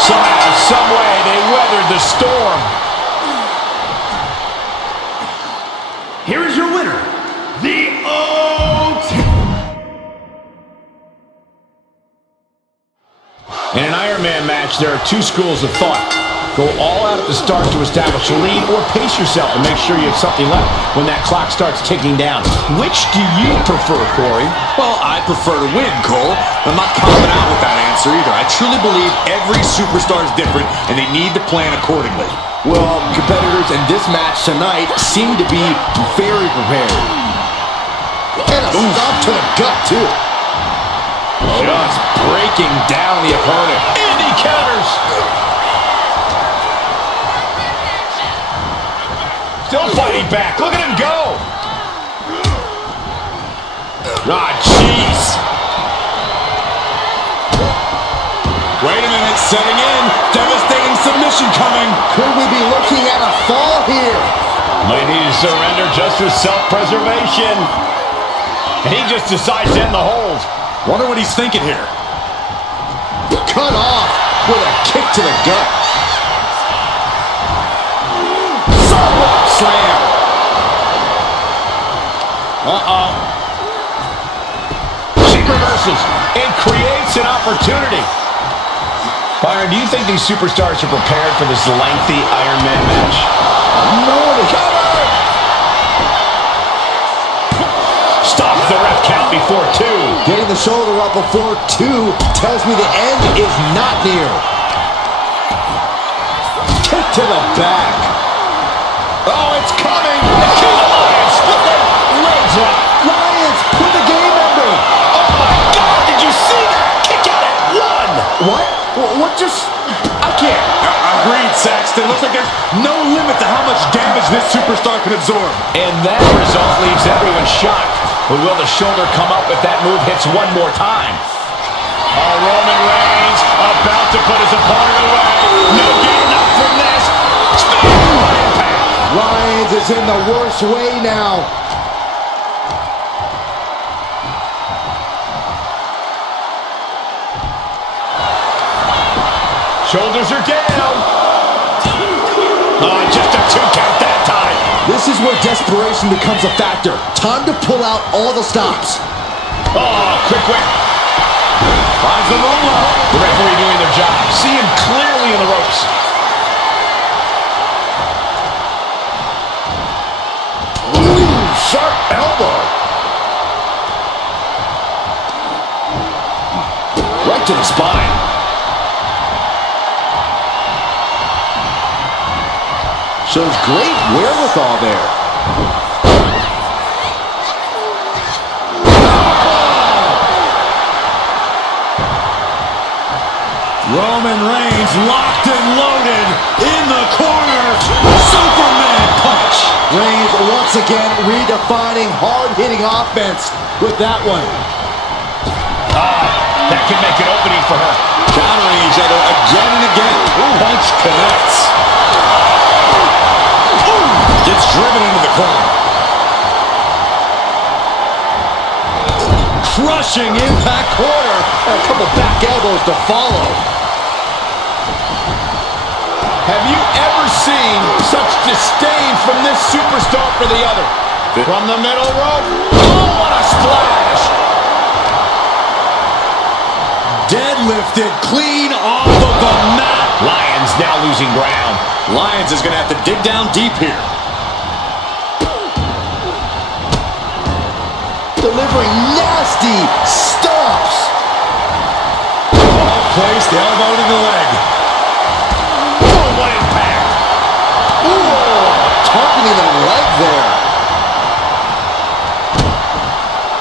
Somehow, some way, they weathered the storm. Here is your winner, the In an Iron Man match, there are two schools of thought. Go all out at the start to establish a lead, or pace yourself and make sure you have something left when that clock starts ticking down. Which do you prefer, Corey? Well, I prefer to win, Cole. I'm not coming out with that answer either. I truly believe every superstar is different, and they need to plan accordingly. Well, competitors in this match tonight seem to be very prepared. And a stop to the gut, too. Just breaking down the opponent. And he counters. Still fighting back. Look at him go. Ah, jeez. Wait a minute, setting in. Devastating submission coming. Could we be looking at a fall here? Might need to surrender just for self-preservation. And he just decides to end the hold. Wonder what he's thinking here. Cut off with a kick to the gut. Slam. Uh-oh. She reverses and creates an opportunity. Byron, do you think these superstars are prepared for this lengthy Iron Man match? No, Cover! Stop the ref count before 2. getting the shoulder up before 2 tells me the end is not near. Kick to the back. Oh, it's coming! Nikita Lyons with the leg drop. Lyons with the game ender. Oh my God! Did you see that? Kick out at 1. What? What just... I can't. Agreed, Saxton. Looks like there's no limit to how much damage this superstar can absorb. And that result leaves everyone shocked. But will the shoulder come up if that move hits one more time? Oh, Roman Reigns about to put his opponent away. No getting up from this. Spinning impact. Lyons is in the worst way now. Shoulders are down. Oh, just a 2 count that time. This is where desperation becomes a factor. Time to pull out all the stops. Oh, quick whip. Finds the roll-up. The referee doing their job. See him clearly in the ropes. Ooh, sharp elbow. Right to the spine. Shows great wherewithal there. Roman Reigns locked and loaded in the corner. Superman punch. Reigns once again redefining hard-hitting offense with that one. That can make an opening for her. Countering each other again and again. Punch connects. Gets driven into the corner. Crushing impact corner. And a couple back elbows to follow. Have you ever seen such disdain from this superstar for the other? From the middle rope. Oh, what a splash! Deadlifted clean off of the mat. Lyons now losing ground. Lyons is going to have to dig down deep here. Delivering nasty stomps. Well placed, elbow to the leg. Oh, what impact! Ooh, targeting the leg there.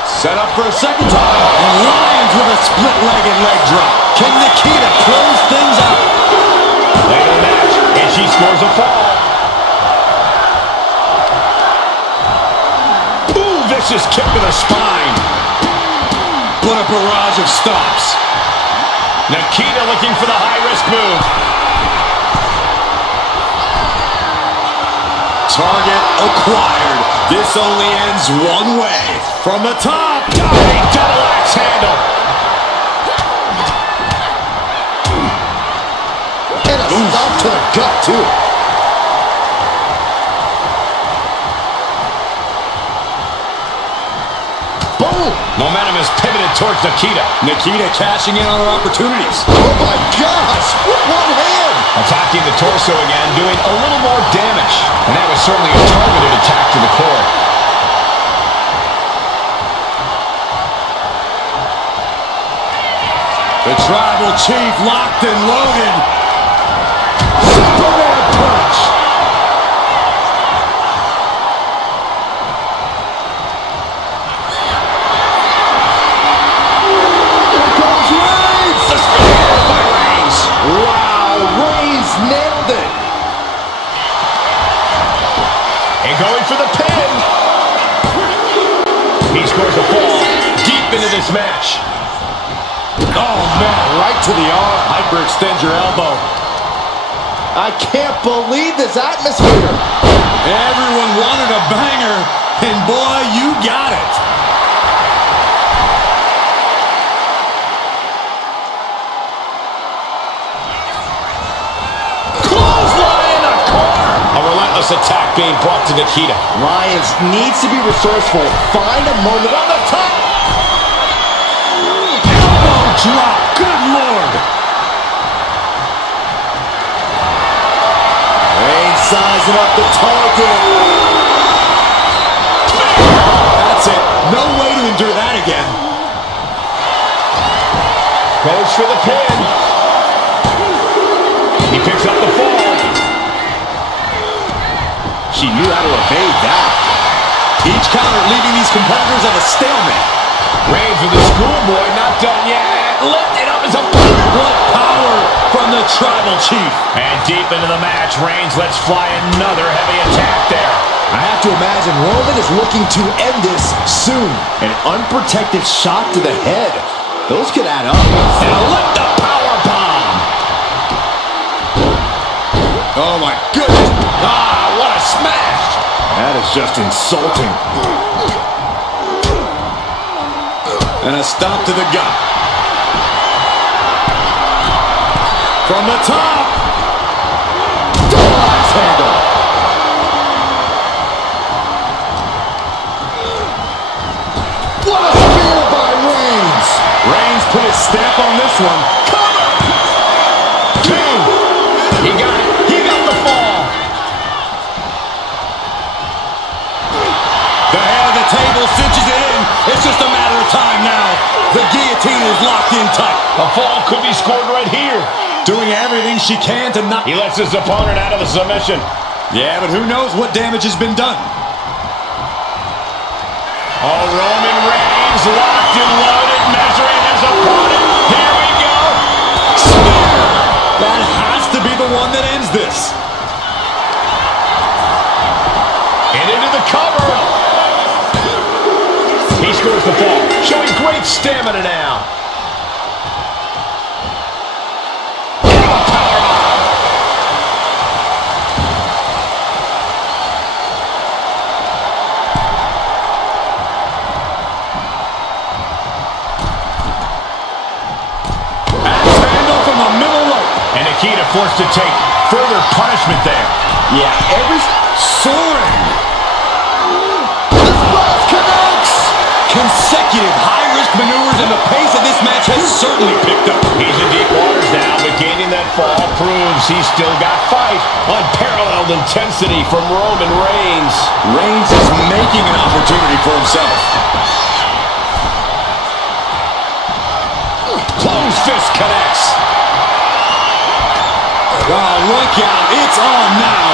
Set up for a second time. And Lyons with a split-legged leg drop. Can Nikita close things out? Later in the match, and she scores a fall. Ooh, vicious kick to the spine. What a barrage of stops. Nikita looking for the high-risk move. Target acquired. This only ends one way. From the top. Diving double axe handle. And a stop to the gut, too. Momentum is pivoted towards Nikita. Nikita cashing in on her opportunities. Oh my gosh, with one hand. Attacking the torso again, doing a little more damage. And that was certainly a targeted attack to the core. The Tribal Chief locked and loaded. Superman punch. Here comes Reigns. The spear by Reigns. Wow, Reigns nailed it. And going for the pin. He scores a fall deep into this match. Oh, man, right to the arm. Hyperextend your elbow. I can't believe this atmosphere. Everyone wanted a banger, and boy, you got it. Clothesline in the corner. A relentless attack being brought to Nikita. Lyons needs to be resourceful. Find a moment on the top. Drop, good Lord. Reigns sizing up the target. That's it. No way to endure that again. Goes for the pin. He picks up the fall. She knew how to evade that. Each counter leaving these competitors at a stalemate. Reigns with the schoolboy, not done yet. Lifted up his opponent. What power from the Tribal Chief. And deep into the match, Reigns lets fly another heavy attack there. I have to imagine Roman is looking to end this soon. An unprotected shot to the head. Those could add up. And a lift up power bomb. Oh, my goodness. Ah, what a smash. That is just insulting. And a stomp to the gut. From the top. Axe handle. What a spear by Reigns. Reigns put his stamp on this one. Cover. Two. He got it. He got the fall. The head of the table cinches it in. It's just a matter of time now. The guillotine is locked in tight. A fall could be scored right here. Doing everything she can to not... He lets his opponent out of the submission. Yeah, but who knows what damage has been done. Oh, Roman Reigns locked and loaded, measuring his opponent. Here we go. Spear! That has to be the one that ends this. And into the cover. He scores the fall, showing great stamina now. Nikita forced to take further punishment there. Yeah, every... Soaring. This blast connects! Consecutive high-risk maneuvers, and the pace of this match has certainly picked up. He's in deep waters now, but gaining that fall proves he's still got fight. Unparalleled intensity from Roman Reigns. Reigns is making an opportunity for himself. Closed fist connects. Oh, look out. It's on now.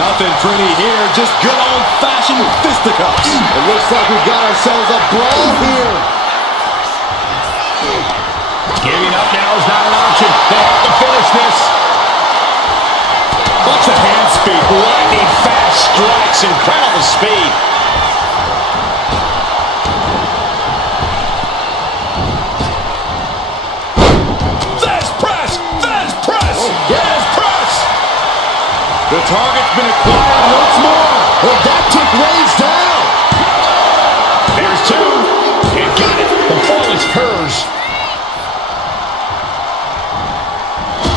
Nothing pretty here. Just good old-fashioned fisticuffs. It looks like we got ourselves a brawl here. Giving up now is not an option. They have to finish this. Watch the hand speed. Lightning fast strikes. Incredible speed. The target's been acquired once more. Well, that took Reigns down. There's two. And got it. The fall is hers.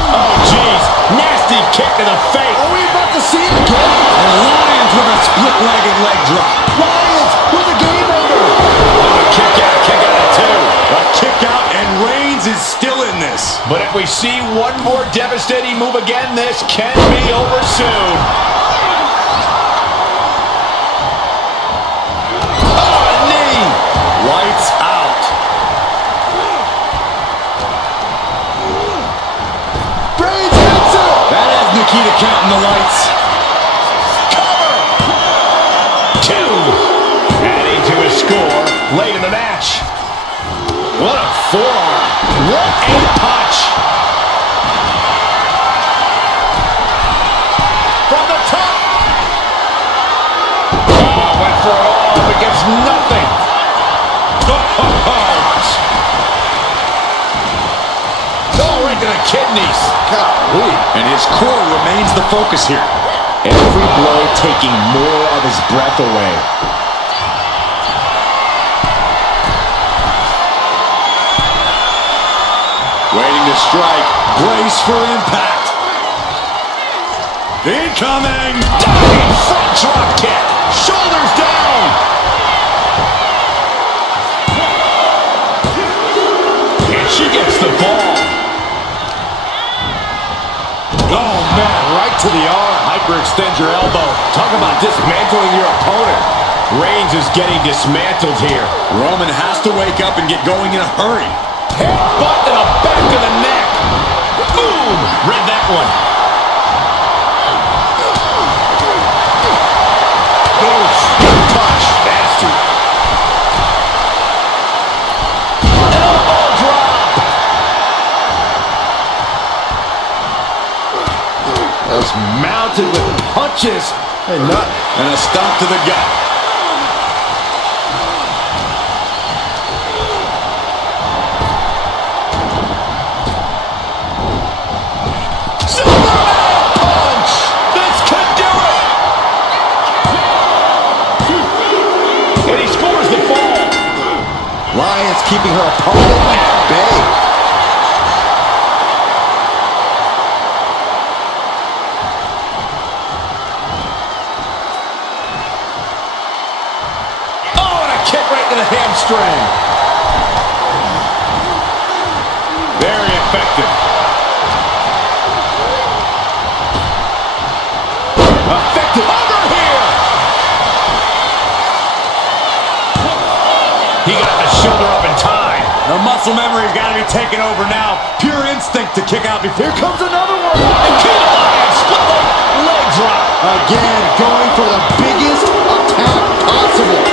Oh, jeez. Nasty kick to the face. Are we about to see it again? And Lyons with a split-legged leg drop. Lyons with a game ender. Oh, kick out at two. A kick out, and Reigns is still in this. But if we see one more devastating move again, this can be over soon. Oh, a knee. Lights out. Reigns hits it. That has Nikita counting the lights. Cover. Two. Adding to his score late in the match. What a forearm. What a punch. From the top. Oh, went for it all, but gets nothing. Oh, right to the kidneys. Golly. And his core remains the focus here. Every blow taking more of his breath away. Waiting to strike. Brace for impact. Incoming. Diving front drop kick. Shoulders down. And she gets the ball. Oh, man, right to the arm. Hyperextend your elbow. Talk about dismantling your opponent. Reigns is getting dismantled here. Roman has to wake up and get going in a hurry. Headbutt to the back of the neck. Boom! Read that one. Oof. Punch. Nasty. Elbow drop. That's mounted with punches. And not. And a stomp to the gut. Lyons keeping her opponent at bay. Oh, and a kick right to the hamstring. Very effective. Effective over here. He got the shoulder up in time. The muscle memory's got to be taken over now. Pure instinct to kick out before. Here comes another one. Nikita Lyons, split leg drop. Again, going for the biggest attack possible.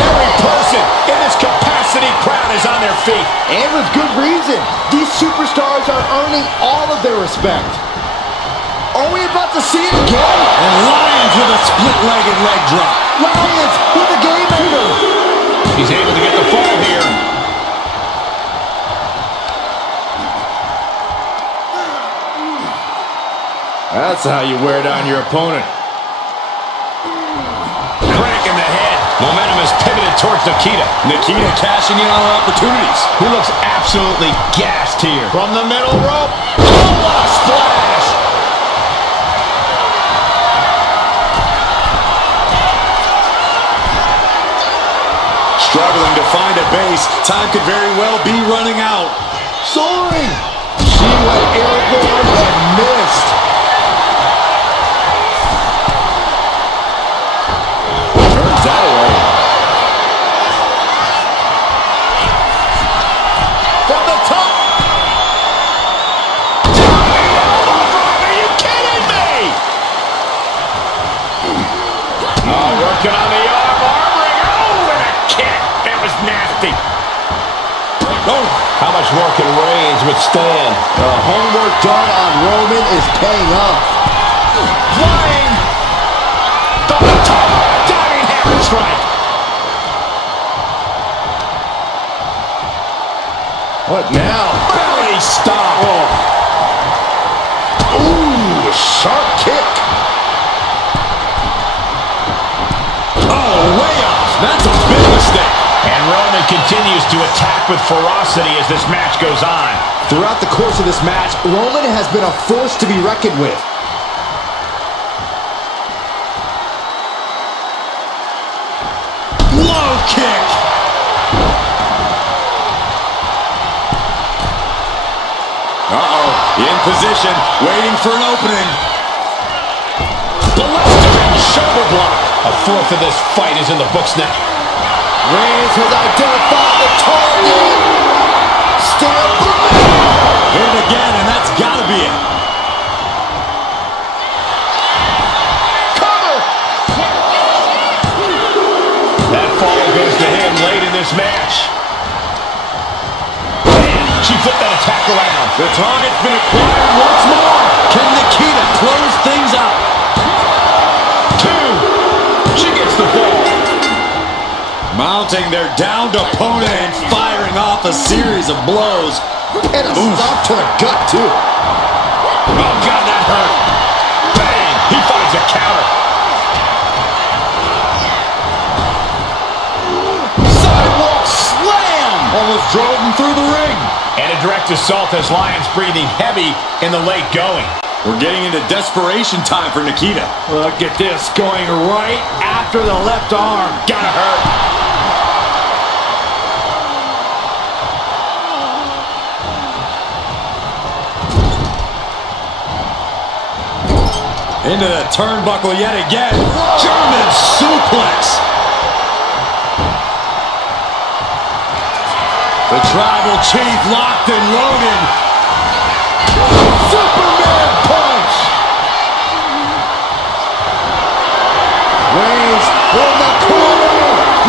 Every person in this capacity crowd is on their feet. And with good reason. These superstars are earning all of their respect. Are we about to see it again? And Lyons with a split-legged leg drop. Lyons with a game ender. He's able to get the fall here. That's how you wear down your opponent. Crank in the head. Momentum is pivoted towards Nikita. Nikita cashing in on her opportunities. He looks absolutely gassed here. From the middle rope. Oh, what a splash. Struggling to find a base. Time could very well be running out. Soaring. She went airborne and missed. Turns that away. From the top. Are you kidding me? Oh, working on the arm wringer. Oh, and a kick. That was nasty. Oh, How much more can Reigns withstand? The homework done on Roman is paying off. Flying. From the top. Diving hammer strike. What now? Belly stop. Ooh, sharp kick. oh, way off. That's a big mistake. And Roman continues to attack with ferocity as this match goes on. Throughout the course of this match, Roman has been a force to be reckoned with. Low kick. In position, waiting for an opening. Blistering shoulder block. A fourth of this fight is in the books now. Reigns has identified the target. Stand by. Hit it again, and that's got to be it. Cover. That fall goes to him late in this match. She flipped that attack around. The target's been acquired once more. Can Nikita close things out? 2. She gets the fall. Mounting their downed opponent and firing off a series of blows. And a stop to the gut, too. Oh, God, that hurt. Bang! He finds a counter. Sidewalk slam! Almost drove him through the ring. And a direct assault as Lyons breathing heavy in the late going. We're getting into desperation time for Nikita. Look at this, going right after the left arm. Gotta hurt. Into the turnbuckle yet again. German suplex. The tribal chief locked and loaded. Superman punch. Reigns in the corner.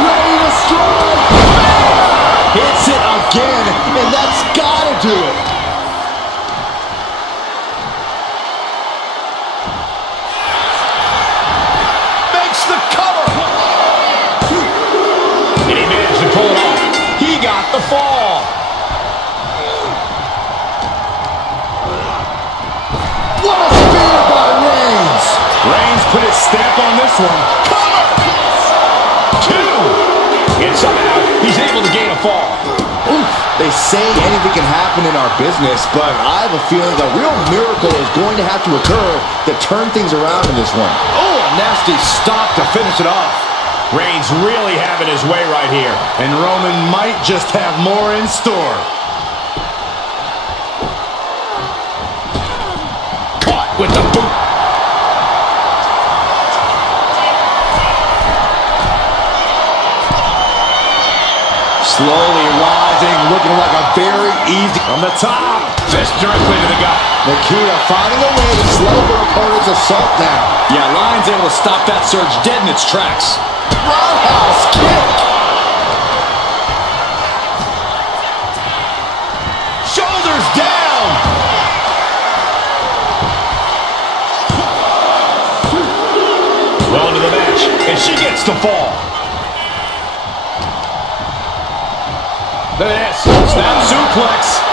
Ready to strike. Hits it again, and that's got to do it. Makes the cover. And he managed to pull it off. He got the fall. What a spear by Reigns. Reigns put his stamp on this one. Cover. 2. And somehow he's able to gain a fall. Oof. They say anything can happen in our business, but I have a feeling a real miracle is going to have to occur to turn things around in this one. Oh, a nasty stop to finish it off. Reigns really having his way right here. And Roman might just have more in store. Caught with the boot. Slowly rising, looking like a very easy on the top. Fist directly to the gut. Nikita finding a way to slow her opponent's assault down. Yeah, Lyons able to stop that surge dead in its tracks. Roundhouse kick. Shoulders down. Well into the match, and she gets the fall. Look at this. Snap suplex.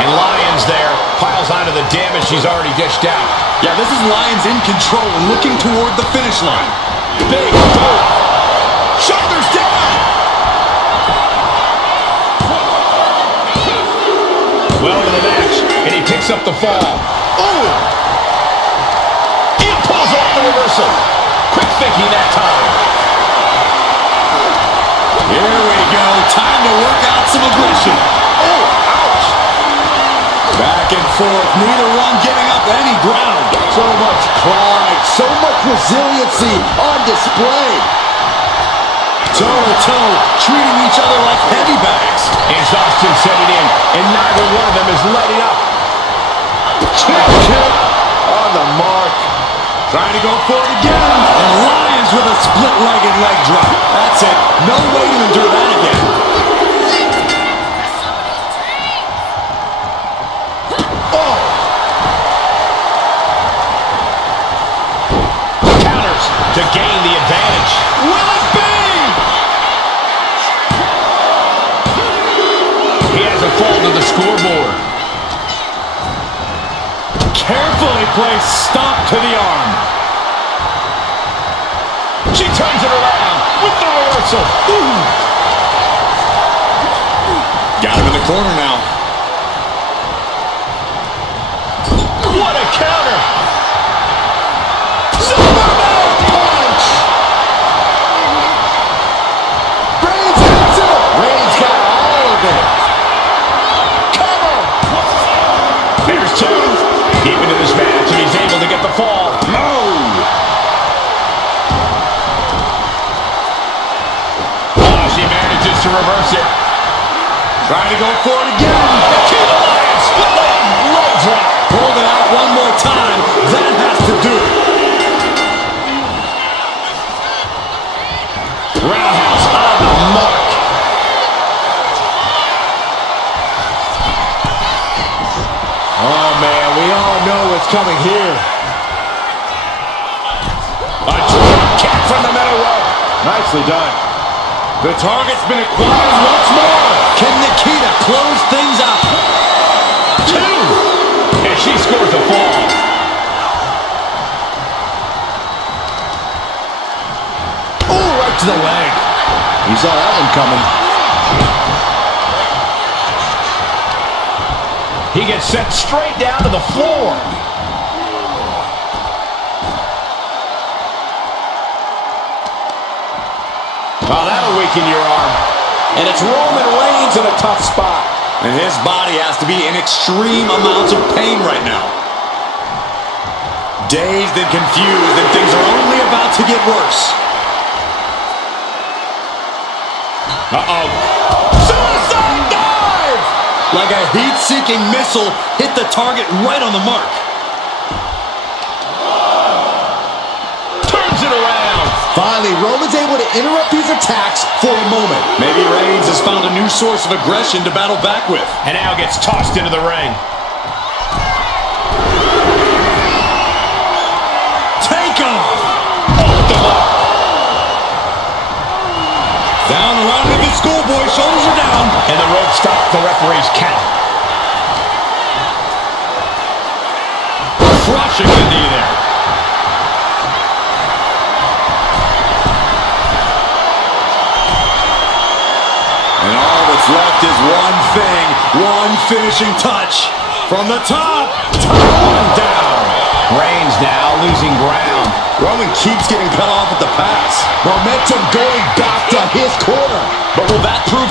And Lyons there piles onto the damage she's already dished out. Yeah, this is Lyons in control and looking toward the finish line. Big boot. Shoulders down. Well into the match, and he picks up the fall. Oh! He pulls off the reversal. Quick thinking that time. Here we go. Time to work out some aggression. Oh, ouch. Back and forth. Neither one giving up any ground. So much pride, so much resiliency on display. Toe-to-toe, treating each other like heavy bags. Exhaustion setting in, and neither one of them is letting up. Kick on the mark. Trying to go for it again. And Lyons with a split-legged leg drop. That's it. No way to endure that again. Oh! Counters to gain the advantage. Will it be? He has a fall to the scoreboard. place stomped to the arm. She turns it around with the reversal. Ooh. Got him in the corner now. What a counter. Superman punch! Reigns hits it! Reigns got all of it. Cover! There's two. Deep into this match, and he's able to get the fall. No! Oh, she manages to reverse it. Trying to go for it again. Nikita Lyons, split leg drop. Hold it out one more time. That has to do it. Roundhouse on the mark. Oh, man, we all know what's coming here. A drop kick from the middle rope. Nicely done. The target's been acquired once more. Can Nikita close things out? Two. And she scores a fall. Oh, right to the leg. You saw that one coming. He gets sent straight down to the floor. Oh, that'll weaken your arm. And it's Roman Reigns in a tough spot. And his body has to be in extreme amounts of pain right now. Dazed and confused, and things are only about to get worse. Uh-oh. Suicide dive! Like a heat-seeking missile hit the target right on the mark. Turns it around. Finally, Roman's able to interrupt these attacks for a moment. Maybe Reigns has found a new source of aggression to battle back with. And now gets tossed into the ring. Take off! Off the mark. Down around to the schoolboy, shoulders are down. And the rope stops the referee's count. Crushing the knee there. And all that's left is one thing, one finishing touch. From the top, down. Reigns now losing ground. Roman keeps getting cut off at the pass. Momentum going back to his corner. But will that prove